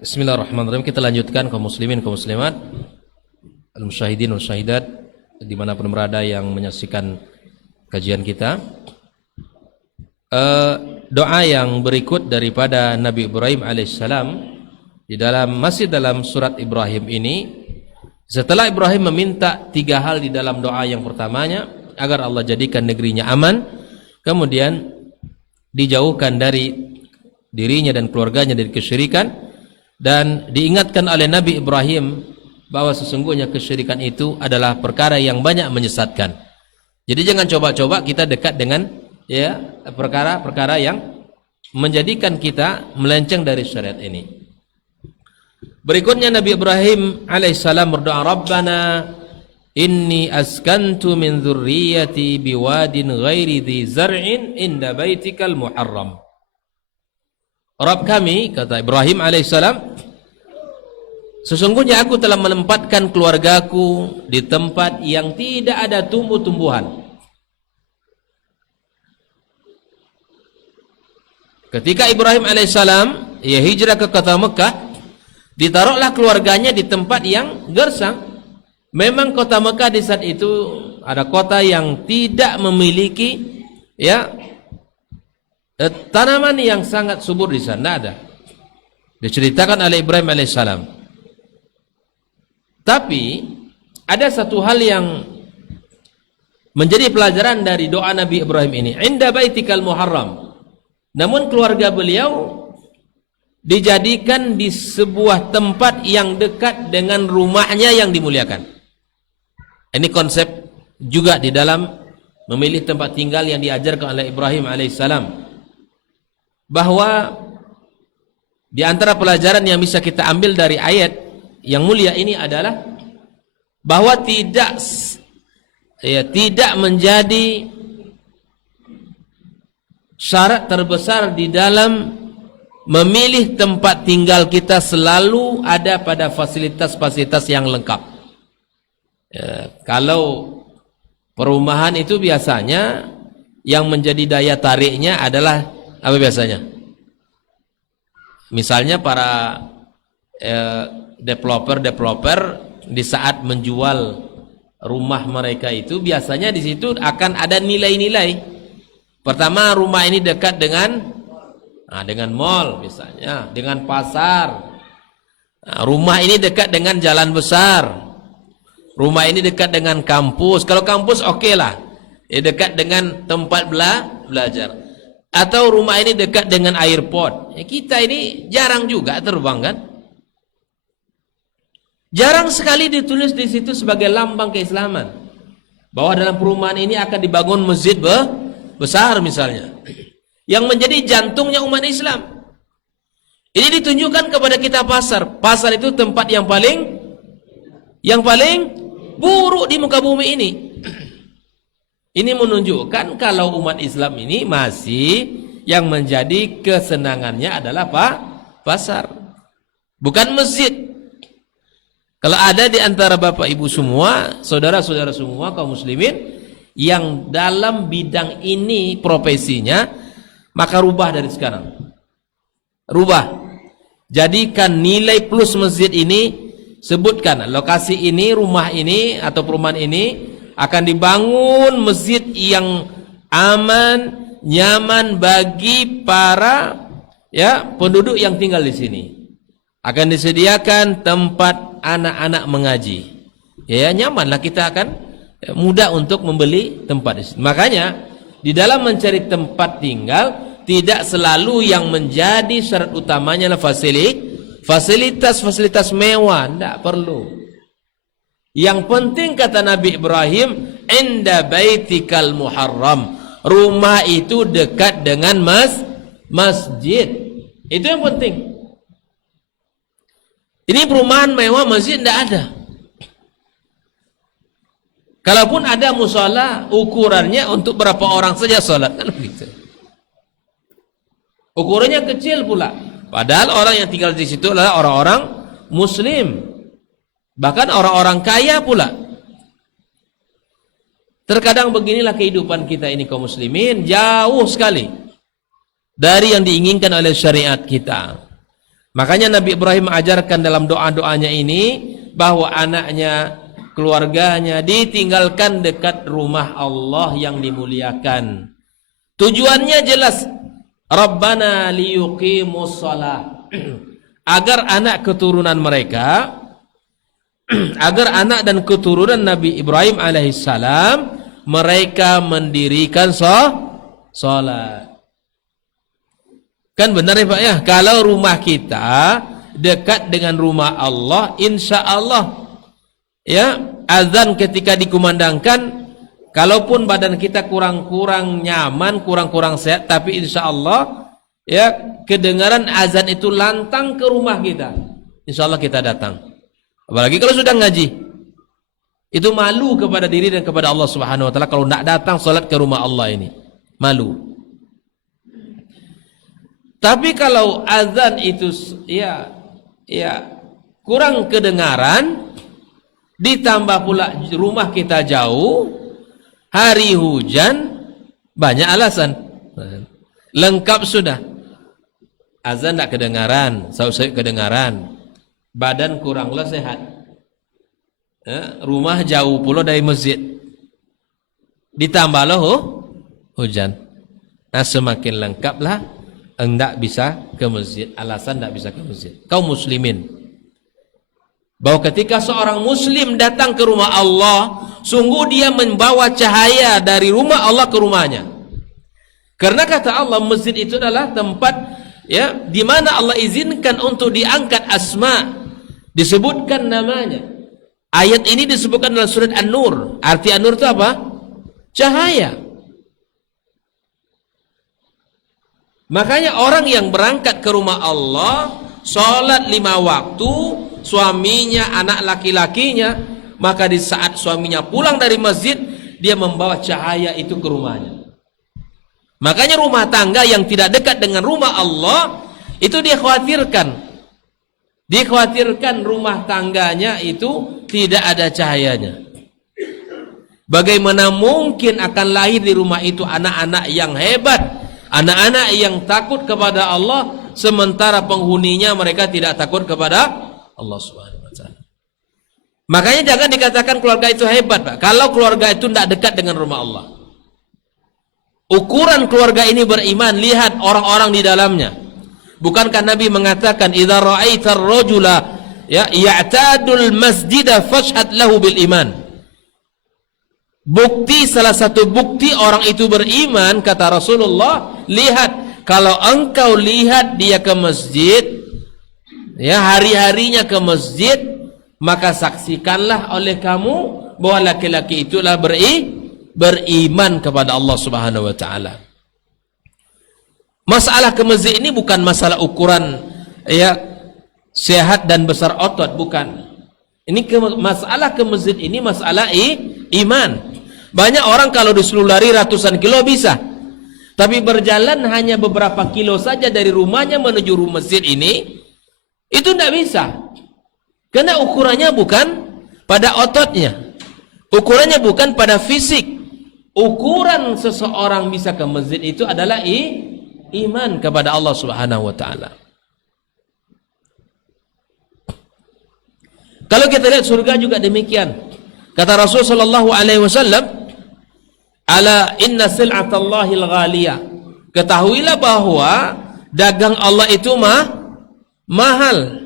Bismillahirrahmanirrahim. Kita lanjutkan kaum muslimin, kaum muslimat, al-musyahidin wal syahidat dimanapun berada yang menyaksikan kajian kita. Doa yang berikut daripada Nabi Ibrahim alaihissalam masih dalam surat Ibrahim ini. Setelah Ibrahim meminta 3 hal di dalam doa yang pertamanya, agar Allah jadikan negerinya aman, kemudian dijauhkan dari dirinya dan keluarganya dari kesyirikan, dan diingatkan oleh Nabi Ibrahim bahwa sesungguhnya kesyirikan itu adalah perkara yang banyak menyesatkan. Jadi jangan coba-coba kita dekat dengan ya perkara-perkara yang menjadikan kita melenceng dari syariat ini. Berikutnya Nabi Ibrahim alaihissalam berdoa, Rabbana inni askantu min dzurriyyati biwadin ghairi dzi zar'in inda baitikal muharram. Rabb kami, kata Ibrahim alaihissalam, sesungguhnya aku telah menempatkan keluargaku di tempat yang tidak ada tumbuh-tumbuhan. Ketika Ibrahim alaihissalam ia hijrah ke kota Mekah, ditaruhlah keluarganya di tempat yang gersang. Memang kota Mekah di saat itu ada kota yang tidak memiliki tanaman yang sangat subur di sana, ada. Diceritakan oleh Ibrahim alaihissalam. Tapi ada satu hal yang menjadi pelajaran dari doa Nabi Ibrahim ini, inda baitikal muharram. Namun keluarga beliau dijadikan di sebuah tempat yang dekat dengan rumahnya yang dimuliakan. Ini konsep juga di dalam memilih tempat tinggal yang diajarkan oleh Ibrahim alaihissalam, bahwa di antara pelajaran yang bisa kita ambil dari ayat yang mulia ini adalah bahwa tidak menjadi syarat terbesar di dalam memilih tempat tinggal kita selalu ada pada fasilitas-fasilitas yang lengkap. Kalau perumahan itu biasanya yang menjadi daya tariknya adalah apa biasanya? Misalnya para developer di saat menjual rumah mereka itu biasanya di situ akan ada nilai-nilai. Pertama, rumah ini dekat dengan mall misalnya, dengan pasar. Rumah ini dekat dengan jalan besar. Rumah ini dekat dengan kampus. Kalau kampus oke lah, dekat dengan tempat belajar. Atau rumah ini dekat dengan airport. Kita ini jarang juga terbang kan? Jarang sekali ditulis di situ sebagai lambang keislaman bahwa dalam perumahan ini akan dibangun masjid besar misalnya, yang menjadi jantungnya umat Islam. Ini ditunjukkan kepada kita pasar. Pasar itu tempat yang paling buruk di muka bumi ini. Ini menunjukkan kalau umat Islam ini masih yang menjadi kesenangannya adalah pasar, bukan masjid. Kalau ada di antara bapak ibu semua, saudara-saudara semua kaum muslimin yang dalam bidang ini profesinya, maka rubah dari sekarang. Rubah. Jadikan nilai plus masjid ini, sebutkan lokasi ini, rumah ini atau perumahan ini akan dibangun masjid yang aman, nyaman bagi para penduduk yang tinggal di sini. Akan disediakan tempat anak-anak mengaji. Nyamanlah, kita akan mudah untuk membeli tempat di sini. Makanya di dalam mencari tempat tinggal tidak selalu yang menjadi syarat utamanya adalah fasilitas mewah, tidak perlu. Yang penting kata Nabi Ibrahim, inda baitikal muharram, rumah itu dekat dengan masjid. Itu yang penting. Ini perumahan mewah, masjid tidak ada. Kalaupun ada musola, ukurannya untuk berapa orang saja sholat, kan begitu. Ukurannya kecil pula. Padahal orang yang tinggal di situ adalah orang-orang muslim, bahkan orang-orang kaya pula. Terkadang beginilah kehidupan kita ini kaum muslimin, jauh sekali dari yang diinginkan oleh syariat kita. Makanya Nabi Ibrahim mengajarkan dalam doa-doanya ini bahwa anaknya, keluarganya ditinggalkan dekat rumah Allah yang dimuliakan. Tujuannya jelas, Rabbana liyuqimus shalah, agar anak keturunan mereka, agar anak dan keturunan Nabi Ibrahim alaihissalam mereka mendirikan salat. Kan benar ya Pak ya, kalau rumah kita dekat dengan rumah Allah, insya Allah azan ketika dikumandangkan, kalaupun badan kita kurang-kurang nyaman, kurang-kurang sehat, tapi insya Allah ya kedengaran azan itu lantang ke rumah kita, insya Allah kita datang. Apalagi kalau sudah ngaji, itu malu kepada diri dan kepada Allah Subhanahu Wa Taala kalau tidak datang salat ke rumah Allah ini, malu. Tapi kalau azan itu ya kurang kedengaran, ditambah pula rumah kita jauh, hari hujan, banyak alasan. Lengkap sudah. Azan tak kedengaran, saut-saut kedengaran, badan kuranglah sehat, rumah jauh pula dari masjid, ditambahlah hujan. Nah, semakin lengkaplah hendak bisa ke masjid, alasan tak bisa ke masjid. Kaum muslimin, bahwa ketika seorang muslim datang ke rumah Allah, sungguh dia membawa cahaya dari rumah Allah ke rumahnya. Karena kata Allah, masjid itu adalah tempat ya di mana Allah izinkan untuk diangkat asma, disebutkan namanya. Ayat ini disebutkan dalam surat An-Nur. Arti An-Nur itu apa? Cahaya. Makanya orang yang berangkat ke rumah Allah, sholat 5 waktu, suaminya, anak laki-lakinya, maka di saat suaminya pulang dari masjid, dia membawa cahaya itu ke rumahnya. Makanya rumah tangga yang tidak dekat dengan rumah Allah, itu dia khawatirkan. Dikhawatirkan rumah tangganya itu tidak ada cahayanya. Bagaimana mungkin akan lahir di rumah itu anak-anak yang hebat, anak-anak yang takut kepada Allah, sementara penghuninya mereka tidak takut kepada Allah Subhanahu Wa Taala. Makanya jangan dikatakan keluarga itu hebat, Pak, kalau keluarga itu tidak dekat dengan rumah Allah. Ukuran keluarga ini beriman, lihat orang-orang di dalamnya. Bukankah Nabi mengatakan, idza ra'aitar rajula ya'tadul masjida fashhad lahu bil iman. Bukti, salah satu bukti orang itu beriman, kata Rasulullah, lihat, kalau engkau lihat dia ke masjid, ya hari-harinya ke masjid, maka saksikanlah oleh kamu bahwa laki-laki itulah beriman kepada Allah Subhanahu Wa Taala. Masalah ke masjid ini bukan masalah ukuran ya sehat dan besar otot, bukan. Ini masalah ke masjid ini masalah iman. Banyak orang kalau disuruh lari ratusan kilo bisa, tapi berjalan hanya beberapa kilo saja dari rumahnya menuju masjid ini, itu tidak bisa. Karena ukurannya bukan pada ototnya, ukurannya bukan pada fisik. Ukuran seseorang bisa ke masjid itu adalah iman kepada Allah Subhanahu Wa Taala. Kalau kita lihat surga juga demikian. Kata Rasul sallallahu alaihi wasallam, "Ala inna sil'atallahil ghaliyah." Ketahuilah bahwa dagang Allah itu mahal.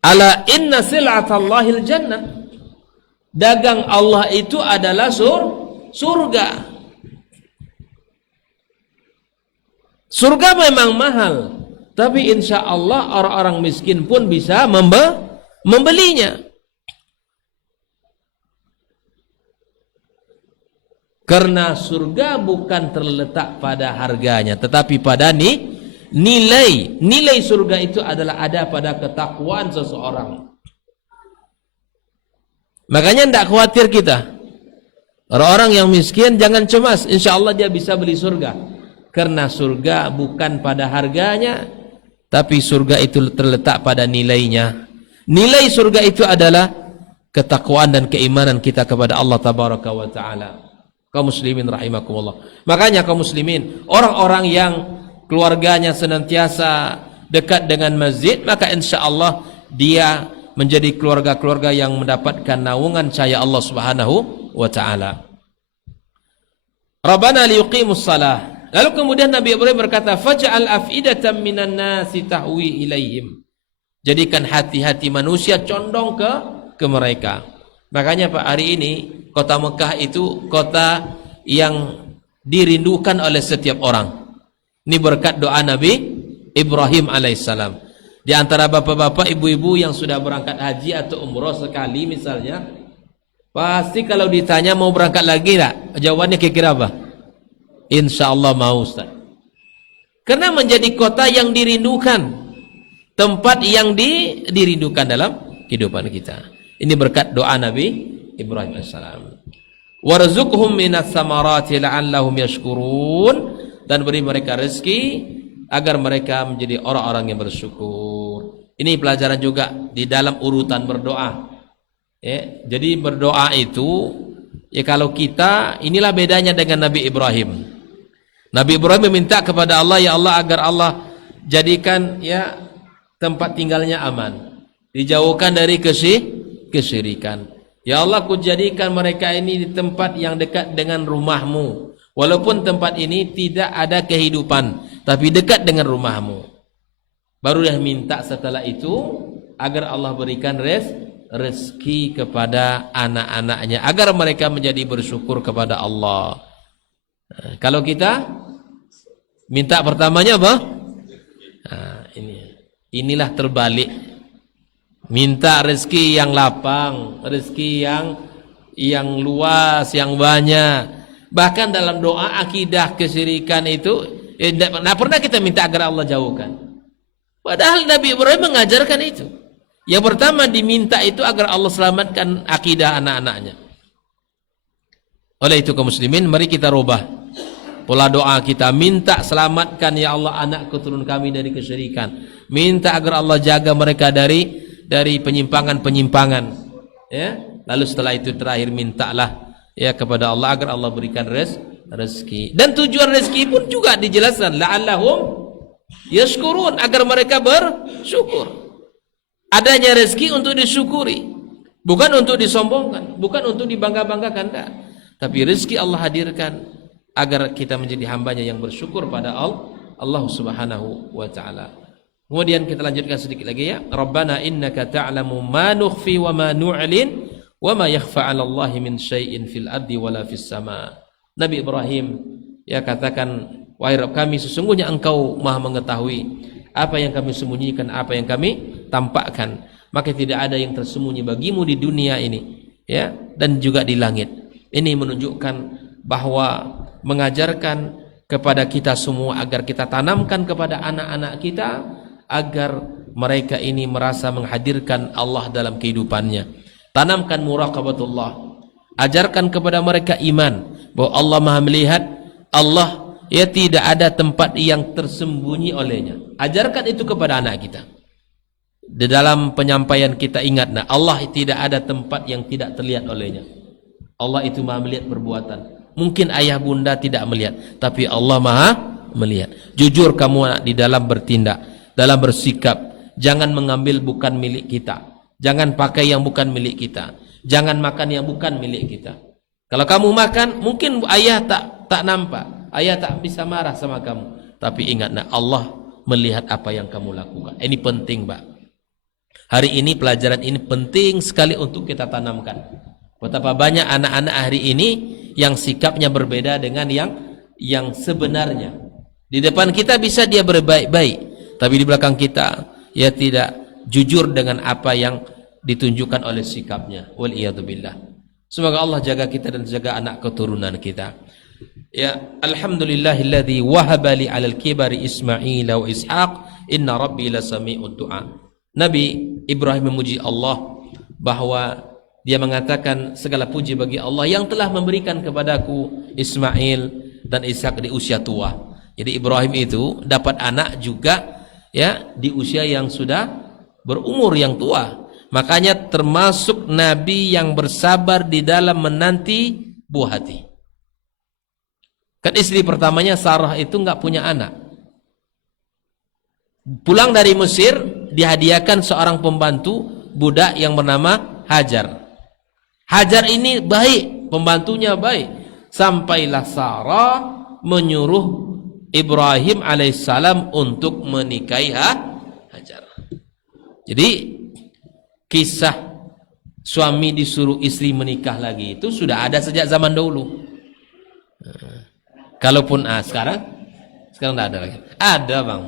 Ala inna sil'atallahil jannah. Dagang Allah itu adalah surga. Surga memang mahal, tapi insya Allah orang-orang miskin pun bisa membelinya. Karena surga bukan terletak pada harganya, tetapi pada nilai surga itu adalah ada pada ketakwaan seseorang. Makanya tidak khawatir kita. Orang-orang yang miskin jangan cemas, insya Allah dia bisa beli surga. Karena surga bukan pada harganya, tapi surga itu terletak pada nilainya. Nilai surga itu adalah ketakwaan dan keimanan kita kepada Allah Tabaraka wa Ta'ala. Kaum muslimin rahimakumullah. Makanya kaum muslimin, orang-orang yang keluarganya senantiasa dekat dengan masjid, maka insya Allah dia menjadi keluarga-keluarga yang mendapatkan naungan cahaya Allah Subhanahu wa Ta'ala. Rabbana liyuqimus salah. Lalu kemudian Nabi Ibrahim berkata, faj'al af'idatan minan nasi tahwi ilaihim. Jadikan hati-hati manusia condong ke mereka. Makanya Pak, hari ini kota Mekah itu kota yang dirindukan oleh setiap orang. Ini berkat doa Nabi Ibrahim alaihissalam. Di antara bapak-bapak, ibu-ibu yang sudah berangkat haji atau umroh sekali misalnya, pasti kalau ditanya mau berangkat lagi tak? Jawabannya kira-kira apa? Insya Allah mau, Ustaz. Karena menjadi kota yang dirindukan, tempat yang dirindukan dalam kehidupan kita. Ini berkat doa Nabi Ibrahim AS. Warzuqhum minas samarati la'allahum yashkurun, dan beri mereka rezeki agar mereka menjadi orang-orang yang bersyukur. Ini pelajaran juga di dalam urutan berdoa. Ya, jadi berdoa itu ya, kalau kita, inilah bedanya dengan Nabi Ibrahim. Nabi Ibrahim meminta kepada Allah, ya Allah, agar Allah jadikan ya tempat tinggalnya aman, dijauhkan dari kesyirikan. Ya Allah, ku jadikan mereka ini di tempat yang dekat dengan rumahmu, walaupun tempat ini tidak ada kehidupan, tapi dekat dengan rumahmu. Baru dia minta setelah itu agar Allah berikan rezeki kepada anak-anaknya, agar mereka menjadi bersyukur kepada Allah. Nah, kalau kita minta pertamanya apa? Nah, inilah terbalik. Minta rezeki yang lapang, rezeki yang luas, yang banyak. Bahkan dalam doa akidah kesyirikan itu tidak pernah kita minta agar Allah jauhkan. Padahal Nabi Ibrahim mengajarkan itu. Yang pertama diminta itu agar Allah selamatkan akidah anak-anaknya. Oleh itu kaum muslimin, mari kita rubah pola doa kita. Minta selamatkan ya Allah anak keturunan kami dari kesyirikan. Minta agar Allah jaga mereka dari penyimpangan-penyimpangan, ya. Lalu setelah itu terakhir mintalah ya kepada Allah agar Allah berikan rezeki. Dan tujuan rezeki pun juga dijelaskan, la'allahum yashkurun, agar mereka bersyukur. Adanya rezeki untuk disyukuri, bukan untuk disombongkan, bukan untuk dibangga-banggakan, enggak. Tapi rezeki Allah hadirkan agar kita menjadi hambanya yang bersyukur pada Allah Subhanahu wa ta'ala. Kemudian kita lanjutkan sedikit lagi ya. Rabbana innaka ta'lamu ma nukhfi wa ma nu'lin wa ma yakhfa 'ala Allahi min syai'in fil ardi wala fis sama. Nabi Ibrahim ya katakan, wahai Rabb kami, sesungguhnya Engkau Maha mengetahui apa yang kami sembunyikan, apa yang kami tampakkan. Maka tidak ada yang tersembunyi bagimu di dunia ini, ya, dan juga di langit. Ini menunjukkan bahwa mengajarkan kepada kita semua agar kita tanamkan kepada anak-anak kita agar mereka ini merasa menghadirkan Allah dalam kehidupannya. Tanamkan muraqabatullah. Ajarkan kepada mereka iman bahwa Allah Maha melihat, Allah ya tidak ada tempat yang tersembunyi olehnya. Ajarkan itu kepada anak kita. Di dalam penyampaian kita ingat, nah, Allah tidak ada tempat yang tidak terlihat olehnya. Allah itu Maha melihat perbuatan. Mungkin ayah bunda tidak melihat, tapi Allah Maha melihat. Jujur kamu di dalam bertindak, dalam bersikap. Jangan mengambil bukan milik kita, jangan pakai yang bukan milik kita, jangan makan yang bukan milik kita. Kalau kamu makan, mungkin ayah tak nampak, ayah tak bisa marah sama kamu, tapi ingatlah Allah melihat apa yang kamu lakukan. Ini penting, Pak. Hari ini pelajaran ini penting sekali untuk kita tanamkan. Betapa banyak anak-anak hari ini yang sikapnya berbeda dengan yang sebenarnya. Di depan kita bisa dia berbaik-baik, tapi di belakang kita ya tidak jujur dengan apa yang ditunjukkan oleh sikapnya. Waliyadzubillah. Semoga Allah jaga kita dan jaga anak keturunan kita. Ya, alhamdulillahilladzi wahaba li 'alal kibari Ismail wa Ishaq, inna rabbi lasami'ud du'a. Nabi Ibrahim memuji Allah bahwa dia mengatakan segala puji bagi Allah yang telah memberikan kepadaku Ismail dan Ishak di usia tua. Jadi Ibrahim itu dapat anak juga ya di usia yang sudah berumur yang tua. Makanya termasuk nabi yang bersabar di dalam menanti buah hati. Kan istri pertamanya Sarah itu enggak punya anak. Pulang dari Mesir dihadiahkan seorang pembantu budak yang bernama Hajar. Hajar ini baik, pembantunya baik. Sampailah Sarah menyuruh Ibrahim alaihissalam untuk menikahi Hajar. Jadi kisah suami disuruh istri menikah lagi itu sudah ada sejak zaman dahulu. Kalaupun sekarang tidak ada lagi. Ada, Bang.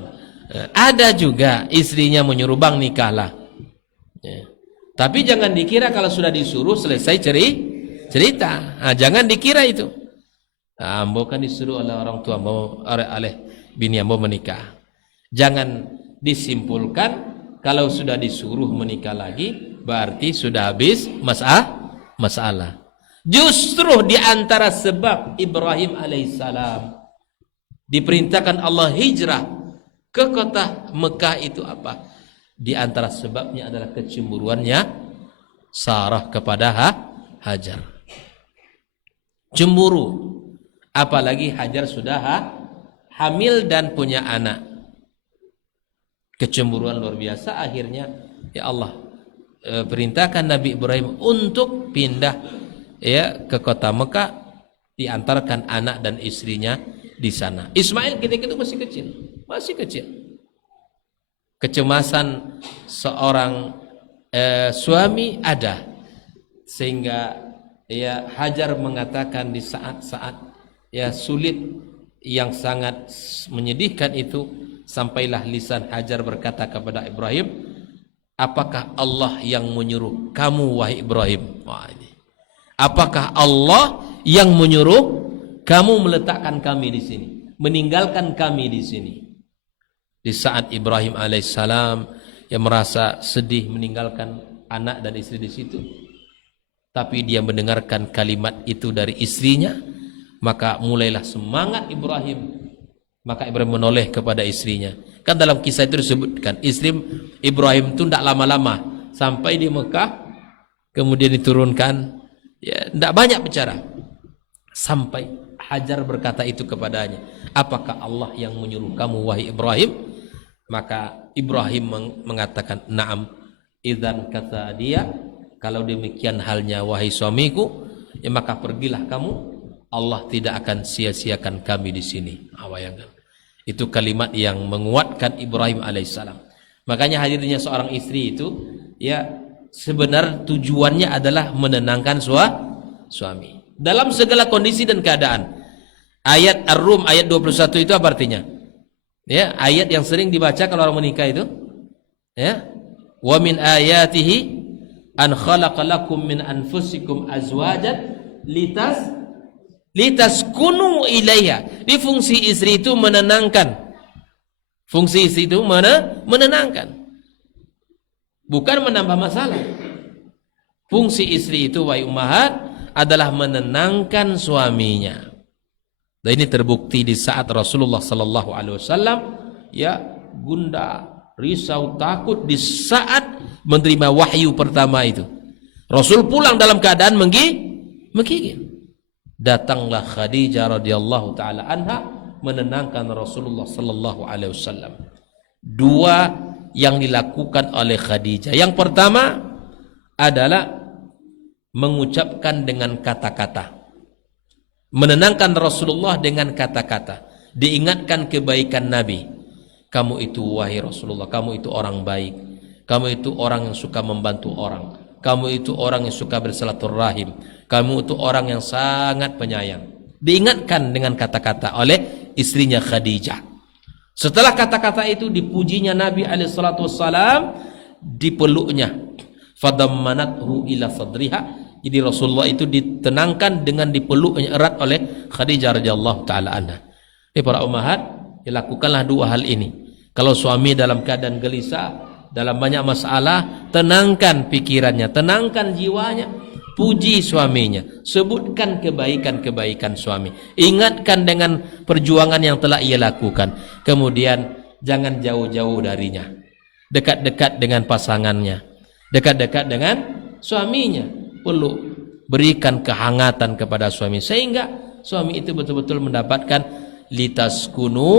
Ada juga istrinya menyuruh, Bang, nikahlah. Ya. Tapi jangan dikira kalau sudah disuruh selesai cerita. Jangan dikira itu. Ambo kan disuruh oleh orang tua, mau oleh bin Yambo menikah. Jangan disimpulkan kalau sudah disuruh menikah lagi berarti sudah habis masalah. Justru di antara sebab Ibrahim alaihissalam diperintahkan Allah hijrah ke kota Mekah itu apa? Di antara sebabnya adalah kecemburuannya Sarah kepada Hajar. Cemburu, apalagi Hajar sudah hamil dan punya anak. Kecemburuan luar biasa, akhirnya ya Allah perintahkan Nabi Ibrahim untuk pindah ke kota Mekah, diantarkan anak dan istrinya di sana. Ismail ketika itu masih kecil. Kecemasan seorang suami ada, sehingga Hajar mengatakan di saat-saat sulit yang sangat menyedihkan itu, sampailah lisan Hajar berkata kepada Ibrahim, apakah Allah yang menyuruh kamu wahai Ibrahim? Apakah Allah yang menyuruh kamu meletakkan kami di sini, meninggalkan kami di sini? Di saat Ibrahim alaihissalam yang merasa sedih meninggalkan anak dan istri di situ, tapi dia mendengarkan kalimat itu dari istrinya, maka mulailah semangat Ibrahim. Maka Ibrahim menoleh kepada istrinya. Kan dalam kisah itu disebutkan istri Ibrahim itu tidak lama-lama sampai di Mekah, kemudian diturunkan, tidak banyak bicara, sampai Hajar berkata itu kepadanya, apakah Allah yang menyuruh kamu wahai Ibrahim? Maka Ibrahim mengatakan, na'am, idzan, kata dia, kalau demikian halnya wahai suamiku, maka pergilah kamu, Allah tidak akan sia-siakan kami di sini. Bayangkan. Itu kalimat yang menguatkan Ibrahim alaihissalam. Makanya hadirnya seorang istri itu sebenarnya tujuannya adalah menenangkan suami dalam segala kondisi dan keadaan. Ayat Ar-Rum ayat 21 itu apa artinya? Ayat yang sering dibaca kalau orang menikah itu, wa min ayatihi an khalaqa lakum min anfusikum azwajan litaskunu ilaiha. Di fungsi istri itu menenangkan. Fungsi istri itu menenangkan, bukan menambah masalah. Fungsi istri itu wahai ummahat adalah menenangkan suaminya. Dan ini terbukti di saat Rasulullah sallallahu alaihi wasallam gundah, risau, takut di saat menerima wahyu pertama itu. Rasul pulang dalam keadaan menggigil. Datanglah Khadijah radhiyallahu taala anha menenangkan Rasulullah sallallahu alaihi wasallam. Dua yang dilakukan oleh Khadijah. Yang pertama adalah mengucapkan dengan kata-kata. Menenangkan Rasulullah dengan kata-kata. Diingatkan kebaikan Nabi. Kamu itu wahai Rasulullah, kamu itu orang baik. Kamu itu orang yang suka membantu orang. Kamu itu orang yang suka bersilaturahim. Kamu itu orang yang sangat penyayang. Diingatkan dengan kata-kata oleh istrinya Khadijah. Setelah kata-kata itu dipujinya Nabi alaihissalam, dipeluknya. Fadammanathu ila sadriha. Jadi Rasulullah itu ditenangkan dengan dipeluknya erat oleh Khadijah radhiyallahu taala anha. Para ummahat, lakukanlah dua hal ini. Kalau suami dalam keadaan gelisah, dalam banyak masalah, tenangkan pikirannya, tenangkan jiwanya, puji suaminya, sebutkan kebaikan-kebaikan suami, ingatkan dengan perjuangan yang telah ia lakukan. Kemudian jangan jauh-jauh darinya, dekat-dekat dengan pasangannya, dekat-dekat dengan suaminya. Peluk, berikan kehangatan kepada suami sehingga suami itu betul-betul mendapatkan litaskunu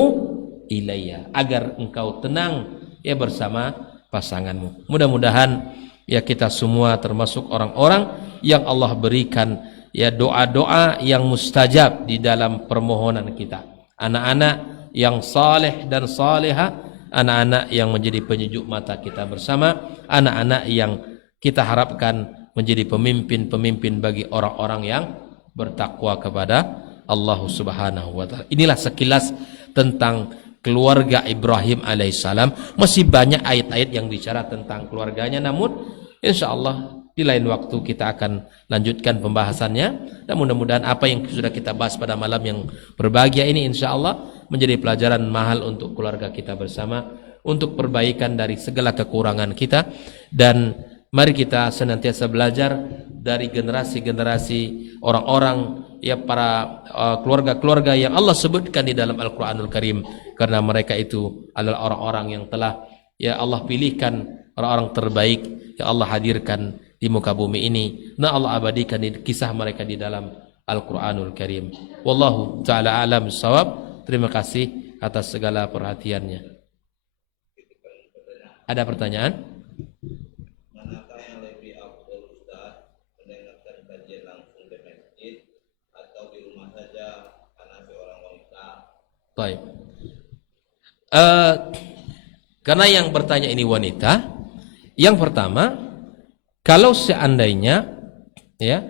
ilayya, agar engkau tenang bersama pasanganmu. Mudah-mudahan kita semua termasuk orang-orang yang Allah berikan doa-doa yang mustajab di dalam permohonan kita. Anak-anak yang saleh dan salehah, anak-anak yang menjadi penyejuk mata kita bersama, anak-anak yang kita harapkan menjadi pemimpin-pemimpin bagi orang-orang yang bertakwa kepada Allah Subhanahu wa taala. Inilah sekilas tentang keluarga Ibrahim alaihissalam. Masih banyak ayat-ayat yang bicara tentang keluarganya, namun insyaallah di lain waktu kita akan lanjutkan pembahasannya. Dan mudah-mudahan apa yang sudah kita bahas pada malam yang berbahagia ini insyaallah menjadi pelajaran mahal untuk keluarga kita bersama, untuk perbaikan dari segala kekurangan kita. Dan mari kita senantiasa belajar dari generasi-generasi orang-orang, ya, para keluarga-keluarga yang Allah sebutkan di dalam Al-Quranul Karim, karena mereka itu adalah orang-orang yang telah, ya, Allah pilihkan, orang-orang terbaik yang Allah hadirkan di muka bumi ini. Nah, Allah abadikan kisah mereka di dalam Al-Quranul Karim. Wallahu ta'ala alam bissawab. Terima kasih atas segala perhatiannya. Ada pertanyaan? Manakah yang lebih afdal Ustaz, mendengarkan kajian langsung di masjid atau di rumah saja karena seorang wanita? Baik. Karena yang bertanya ini wanita, yang pertama, kalau seandainya, ya,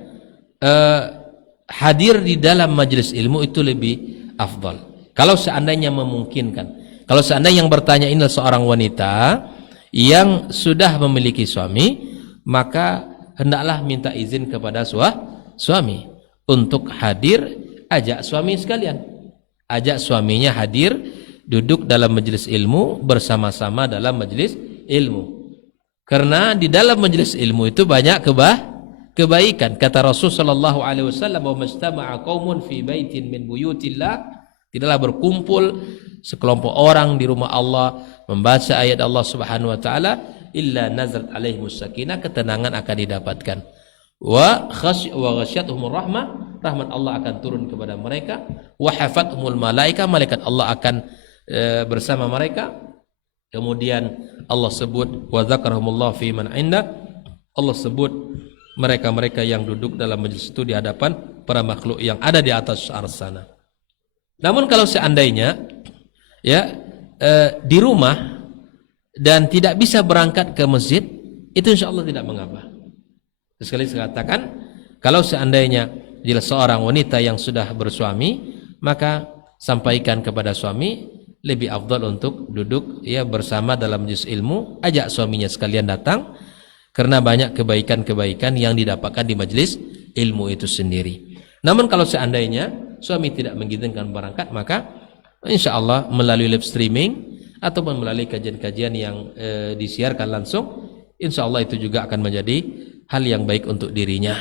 hadir di dalam majelis ilmu itu lebih afdal. Kalau seandainya memungkinkan. Kalau seandainya yang bertanya ini seorang wanita yang sudah memiliki suami, maka hendaklah minta izin kepada suami untuk hadir, ajak suami sekalian. Ajak suaminya hadir, duduk dalam majelis ilmu, bersama-sama dalam majelis ilmu. Karena di dalam majelis ilmu itu banyak kebaikan. Kata Rasul sallallahu alaihi wasallam, "Wa mastama'a qaumun fi baitin min buyutillah", tidaklah berkumpul sekelompok orang di rumah Allah membaca ayat Allah Subhanahu wa taala, illa nazalat alaihimus sakinah, ketenangan akan didapatkan. Wa ghasyiyatuhumur rahmah, rahmat Allah akan turun kepada mereka. Wa hafathumul malaika, malaikat Allah akan bersama mereka. Kemudian Allah sebut wa dzakarahumullah fi man inda, Allah sebut mereka-mereka yang duduk dalam majelis itu di hadapan para makhluk yang ada di atas arsana. Namun kalau seandainya, ya, di rumah dan tidak bisa berangkat ke masjid, itu insya Allah tidak mengapa. Sekali saya katakan, kalau seandainya dia seorang wanita yang sudah bersuami, maka sampaikan kepada suami, lebih afdal untuk duduk, ya, bersama dalam majelis ilmu, ajak suaminya sekalian datang, karena banyak kebaikan-kebaikan yang didapatkan di majelis ilmu itu sendiri. Namun kalau seandainya suami tidak mengizinkan berangkat, maka insya Allah melalui live streaming ataupun melalui kajian-kajian yang disiarkan langsung, insya Allah itu juga akan menjadi hal yang baik untuk dirinya.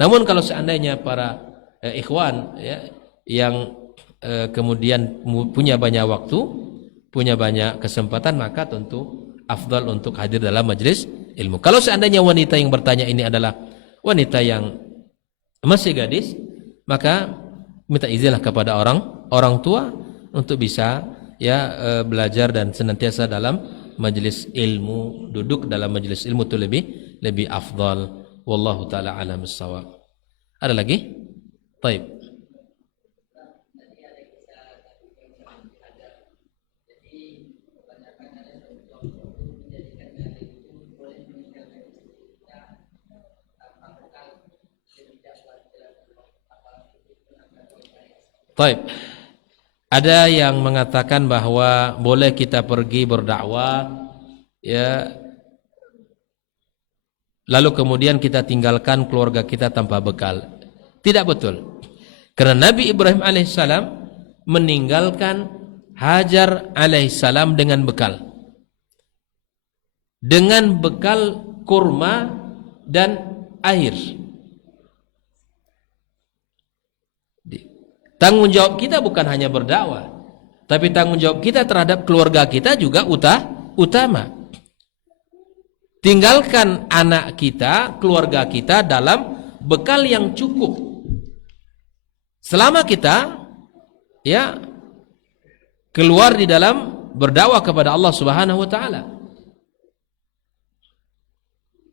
Namun kalau seandainya para ikhwan, ya, yang kemudian punya banyak waktu, punya banyak kesempatan, maka tentu afdal untuk hadir dalam majelis ilmu. Kalau seandainya wanita yang bertanya ini adalah wanita yang masih gadis, maka minta izinlah kepada orang tua untuk bisa, ya, belajar dan senantiasa dalam majelis ilmu, duduk dalam majelis ilmu itu lebih afdal. Wallahu taala alam bissawab. Ada lagi? Baik. Baik. Ada yang mengatakan bahwa boleh kita pergi berdakwah, ya, lalu kemudian kita tinggalkan keluarga kita tanpa bekal. Tidak betul. Karena Nabi Ibrahim alaihissalam meninggalkan Hajar alaihissalam dengan bekal. Dengan bekal kurma dan air. Tanggung jawab kita bukan hanya berdakwah, tapi tanggung jawab kita terhadap keluarga kita juga utama. Tinggalkan anak kita, keluarga kita dalam bekal yang cukup. Selama kita, ya, keluar di dalam berdakwah kepada Allah Subhanahu wa taala.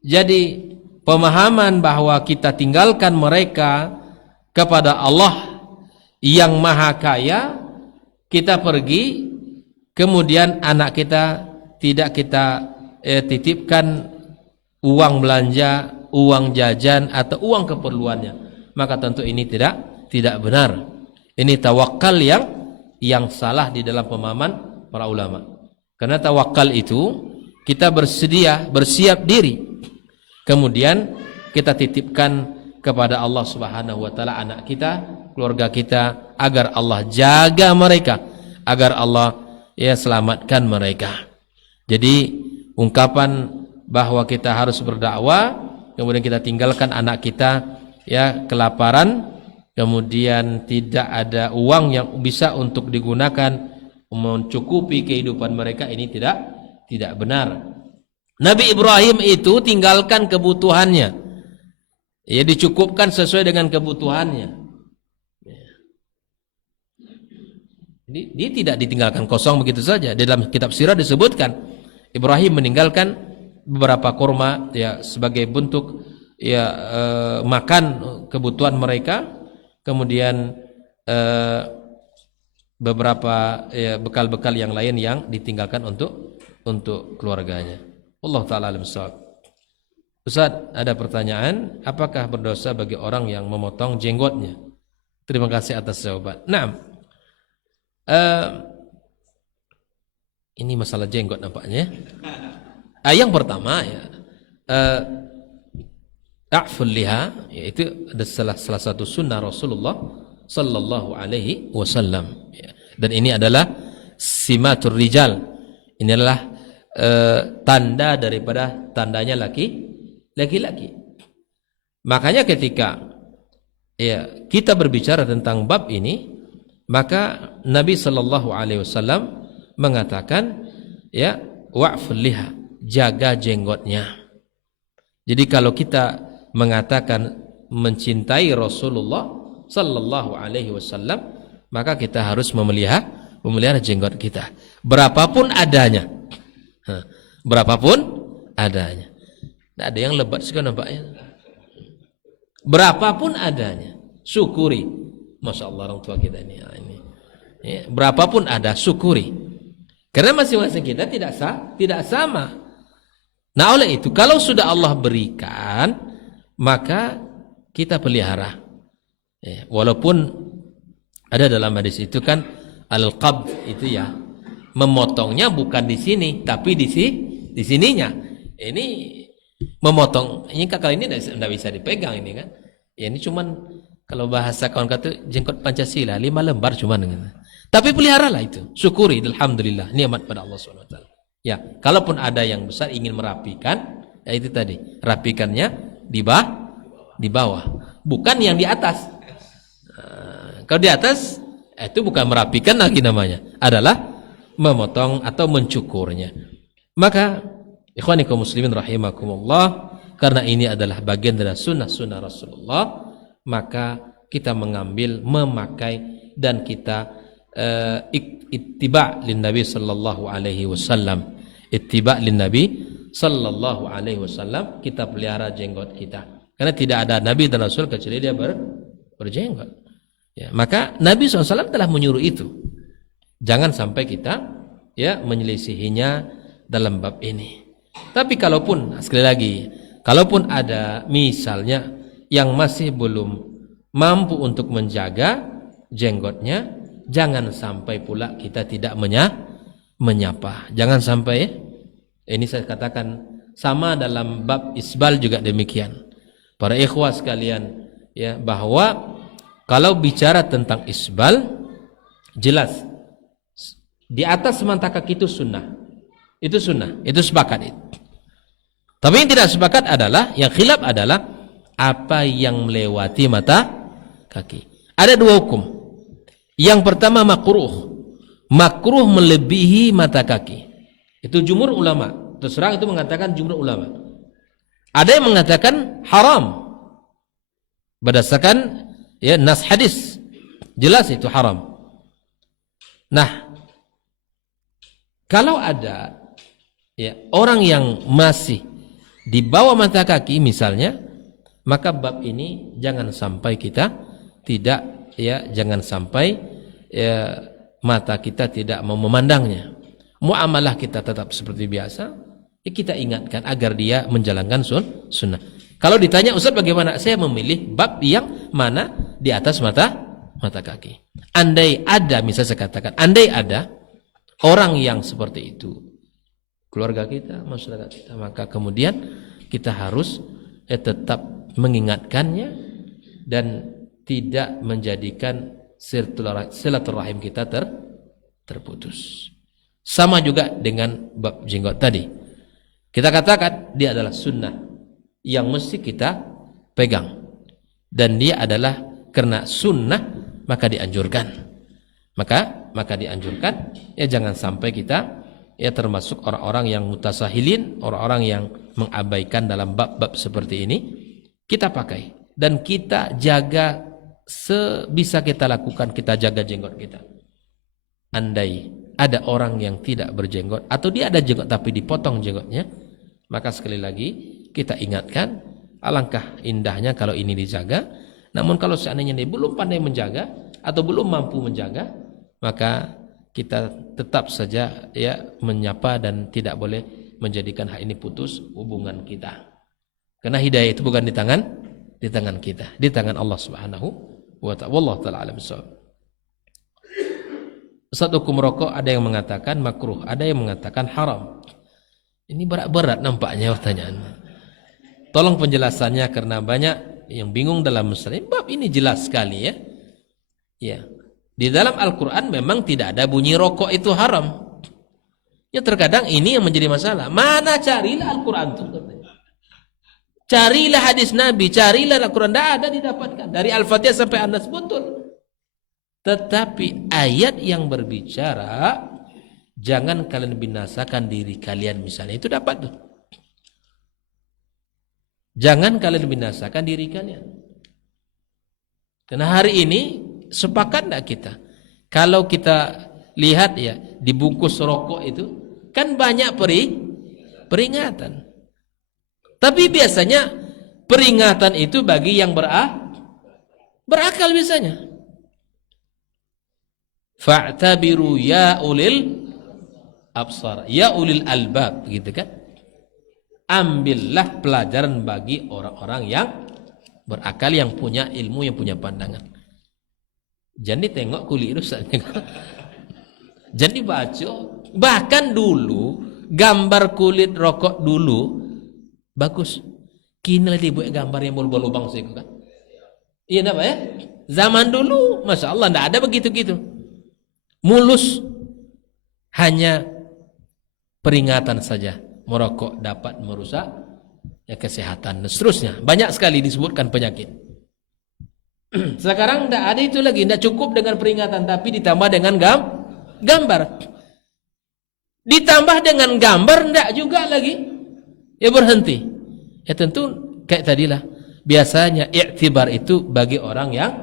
Jadi pemahaman bahwa kita tinggalkan mereka kepada Allah yang maha kaya, kita pergi, kemudian anak kita tidak kita titipkan uang belanja, uang jajan atau uang keperluannya, maka tentu ini tidak benar. Ini tawakal yang salah di dalam pemahaman para ulama. Karena tawakal itu kita bersiap diri, kemudian kita titipkan kepada Allah Subhanahu wa taala anak kita, keluarga kita, agar Allah jaga mereka, agar Allah ya selamatkan mereka. Jadi ungkapan bahwa kita harus berdakwah, kemudian kita tinggalkan anak kita ya kelaparan, kemudian tidak ada uang yang bisa untuk digunakan mencukupi kehidupan mereka, ini tidak benar. Nabi Ibrahim itu tinggalkan kebutuhannya, ya dicukupkan sesuai dengan kebutuhannya. Jadi dia tidak ditinggalkan kosong begitu saja. Di dalam kitab sirah disebutkan Ibrahim meninggalkan beberapa kurma ya sebagai bentuk ya makan kebutuhan mereka, kemudian beberapa ya, bekal-bekal yang lain yang ditinggalkan untuk keluarganya. Allah taala alim shawab. Ustaz, ada pertanyaan, apakah berdosa bagi orang yang memotong jenggotnya? Terima kasih atas jawaban. Nah, ini masalah jenggot nampaknya. Yang pertama ya, a'ful liha, yaitu adalah salah satu sunnah Rasulullah sallallahu alaihi wasallam. Dan ini adalah simatur rijal. Ini adalah tanda daripada tandanya laki-laki. Makanya ketika ya kita berbicara tentang bab ini, maka Nabi sallallahu alaihi wasallam mengatakan ya wa'ful liha, jaga jenggotnya. Jadi kalau kita mengatakan mencintai Rasulullah sallallahu alaihi wasallam, maka kita harus memelihara jenggot kita berapapun adanya. Berapapun adanya. Tidak ada yang lebat sekali nampaknya. Berapapun adanya, syukuri. Masya Allah orang tua kita ini. Ya, berapapun ada, syukuri. Karena masing-masing kita tidak sama. Nah oleh itu, kalau sudah Allah berikan, maka kita pelihara. Ya, walaupun ada dalam hadis itu kan al-qabd itu ya, memotongnya bukan di sini, tapi di sininya. Ini memotong, ini kali ini tidak bisa dipegang ini kan. Ya ini cuman kalau bahasa kawan kata jenggot Pancasila 5 lembar cuman gitu. Tapi peliharalah itu, syukuri, alhamdulillah, nikmat pada Allah SWT. Ya, kalaupun ada yang besar ingin merapikan, ya itu tadi, rapikannya di bawah, bukan yang di atas. Kalau di atas itu bukan merapikan lagi namanya, adalah memotong atau mencukurnya. Maka ikhwani kaum muslimin rahimakumullah, karena ini adalah bagian dari sunnah-sunnah Rasulullah, maka kita mengambil, memakai, dan kita ittiba' lin Nabi sallallahu alaihi wasallam. Ittiba' lin Nabi sallallahu alaihi wasallam, kita pelihara jenggot kita. Karena tidak ada Nabi dan Rasul kecuali dia berjenggot. Ya, maka Nabi SAW telah menyuruh itu. Jangan sampai kita ya menyelisihinya dalam bab ini. Tapi kalaupun, sekali lagi, kalaupun ada misalnya yang masih belum mampu untuk menjaga jenggotnya, jangan sampai pula kita tidak menyapa. Jangan sampai, ini saya katakan sama dalam bab isbal juga demikian. Para ikhwah sekalian, ya, bahwa kalau bicara tentang isbal, jelas di atas mata kaki itu sunnah. Itu sunnah, itu sepakat itu. Tapi yang tidak sepakat adalah, yang khilaf adalah apa yang melewati mata kaki. Ada dua hukum. Yang pertama makruh. Makruh melebihi mata kaki. Itu jumhur ulama. Terserah itu mengatakan jumhur ulama. Ada yang mengatakan haram. Berdasarkan ya nas hadis. Jelas itu haram. Nah, kalau ada ya orang yang masih di bawah mata kaki misalnya, maka bab ini jangan sampai kita tidak, ya, jangan sampai ya mata kita tidak mau memandangnya. Muamalah kita tetap seperti biasa, ya kita ingatkan agar dia menjalankan sunnah. Kalau ditanya, Ustaz bagaimana? Saya memilih bab yang mana di atas mata kaki. Andai ada, misalnya saya katakan, andai ada orang yang seperti itu, keluarga kita, masyarakat kita, maka kemudian kita harus tetap mengingatkannya dan tidak menjadikan silaturahim kita terputus. Sama juga dengan bab jenggot tadi. Kita katakan dia adalah sunnah yang mesti kita pegang. Dan dia adalah karena sunnah maka dianjurkan. Maka dianjurkan, ya jangan sampai kita ya termasuk orang-orang yang mutasahilin, orang-orang yang mengabaikan dalam bab-bab seperti ini. Kita pakai dan kita jaga sebisa kita lakukan, kita jaga jenggot kita. Andai ada orang yang tidak berjenggot atau dia ada jenggot tapi dipotong jenggotnya, maka sekali lagi kita ingatkan, alangkah indahnya kalau ini dijaga. Namun kalau seandainya dia belum pandai menjaga atau belum mampu menjaga, maka kita tetap saja ya menyapa dan tidak boleh menjadikan hal ini putus hubungan kita. Karena hidayah itu bukan di tangan kita, di tangan Allah Subhanahu wa ta'ala. Wallahu ta'ala alam bissawab. Ustaz, hukum rokok ada yang mengatakan makruh, ada yang mengatakan haram. Ini berat-berat nampaknya pertanyaan. Tolong penjelasannya karena banyak yang bingung dalam masalah ini. Bab ini jelas sekali ya. Ya. Di dalam Al-Qur'an memang tidak ada bunyi rokok itu haram. Ya terkadang ini yang menjadi masalah. Mana carilah Al-Qur'an itu? Carilah hadis Nabi, carilah Al-Quran, tidak ada didapatkan. Dari Al-Fatihah sampai An-Nas betul. Tetapi ayat yang berbicara jangan kalian binasakan diri kalian misalnya, itu dapat tuh. Jangan kalian binasakan diri kalian. Karena hari ini sepakat tidak kita? Kalau kita lihat ya dibungkus rokok itu kan banyak peringatan. Tapi biasanya peringatan itu bagi yang berakal biasanya. Fa'tabiru ya ulil absar, ya ulil albab, gitu kan? Ambillah pelajaran bagi orang-orang yang berakal, yang punya ilmu, yang punya pandangan. Jadi tengok kulit rusaknya. Jadi baca, bahkan dulu gambar kulit rokok dulu bagus. Kini lah dibuat gambar yang berlubang sih kan? Iya apa ya? Zaman dulu, masya Allah, tidak ada begitu-gitu. Mulus, hanya peringatan saja. Merokok dapat merusak ya kesehatan dan seterusnya. Banyak sekali disebutkan penyakit. Sekarang tidak ada itu lagi, tidak cukup dengan peringatan, tapi ditambah dengan gambar. Ditambah dengan gambar tidak juga lagi. Ya berhenti. Ya tentu kayak tadilah. Biasanya i'tibar itu bagi orang yang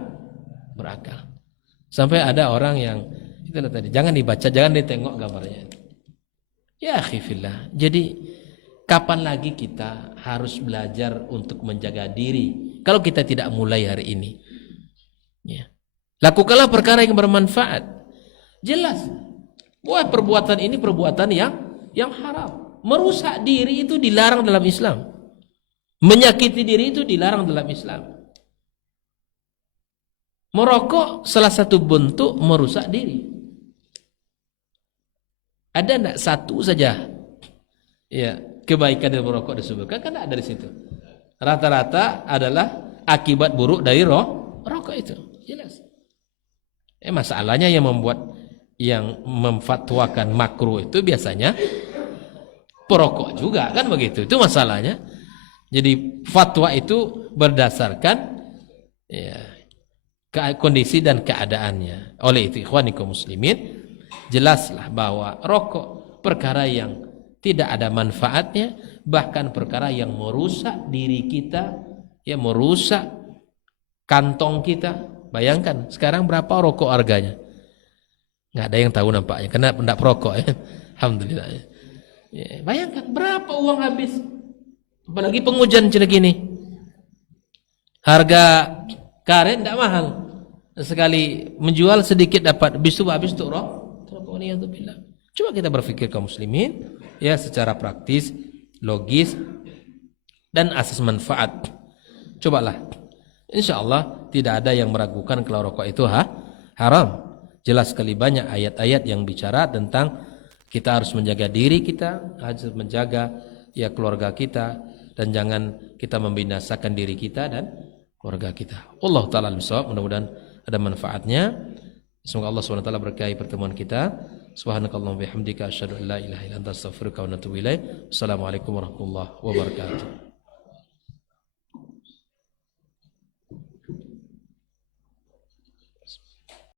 berakal. Sampai ada orang yang itulah tadi, jangan dibaca, jangan ditengok gambarnya. Ya akhi fillah. Jadi kapan lagi kita harus belajar untuk menjaga diri kalau kita tidak mulai hari ini? Ya. Lakukanlah perkara yang bermanfaat. Jelas. Buat perbuatan ini perbuatan yang haram. Merusak diri itu dilarang dalam Islam. Menyakiti diri itu dilarang dalam Islam. Merokok salah satu bentuk merusak diri. Ada enggak satu saja ya kebaikan dari merokok disebutkan? Kan ada di situ. Rata-rata adalah akibat buruk dari rokok itu. Jelas. Masalahnya yang memfatwakan makruh itu biasanya perokok juga kan begitu. Itu masalahnya. Jadi fatwa itu berdasarkan ya, kondisi dan keadaannya. Oleh itu ikhwanikum muslimin, jelaslah bahwa rokok perkara yang tidak ada manfaatnya, bahkan perkara yang merusak diri kita, ya merusak kantong kita. Bayangkan sekarang berapa rokok harganya? Nggak ada yang tahu nampaknya, karena tidak perokok ya. Alhamdulillah. Ya, bayangkan berapa uang habis. Apalagi penghujan jelek ini. Harga karet tidak mahal. Sekali menjual sedikit dapat, habis itu rokok. Coba kita berpikir kaum muslimin ya secara praktis, logis dan asas manfaat. Cobalah. Insyaallah tidak ada yang meragukan kalau rokok itu haram. Jelas sekali banyak ayat-ayat yang bicara tentang kita harus menjaga diri kita, harus menjaga ya keluarga kita, dan jangan kita membinasakan diri kita dan keluarga kita. Allah taala bisawab, mudah-mudahan ada manfaatnya. Semoga Allah SWT berkahi pertemuan kita. Subhanakallahumma bihamdika asyhadu an la ilaha illa anta astaghfiruka wa atubu ilaik. Assalamualaikum warahmatullahi wabarakatuh.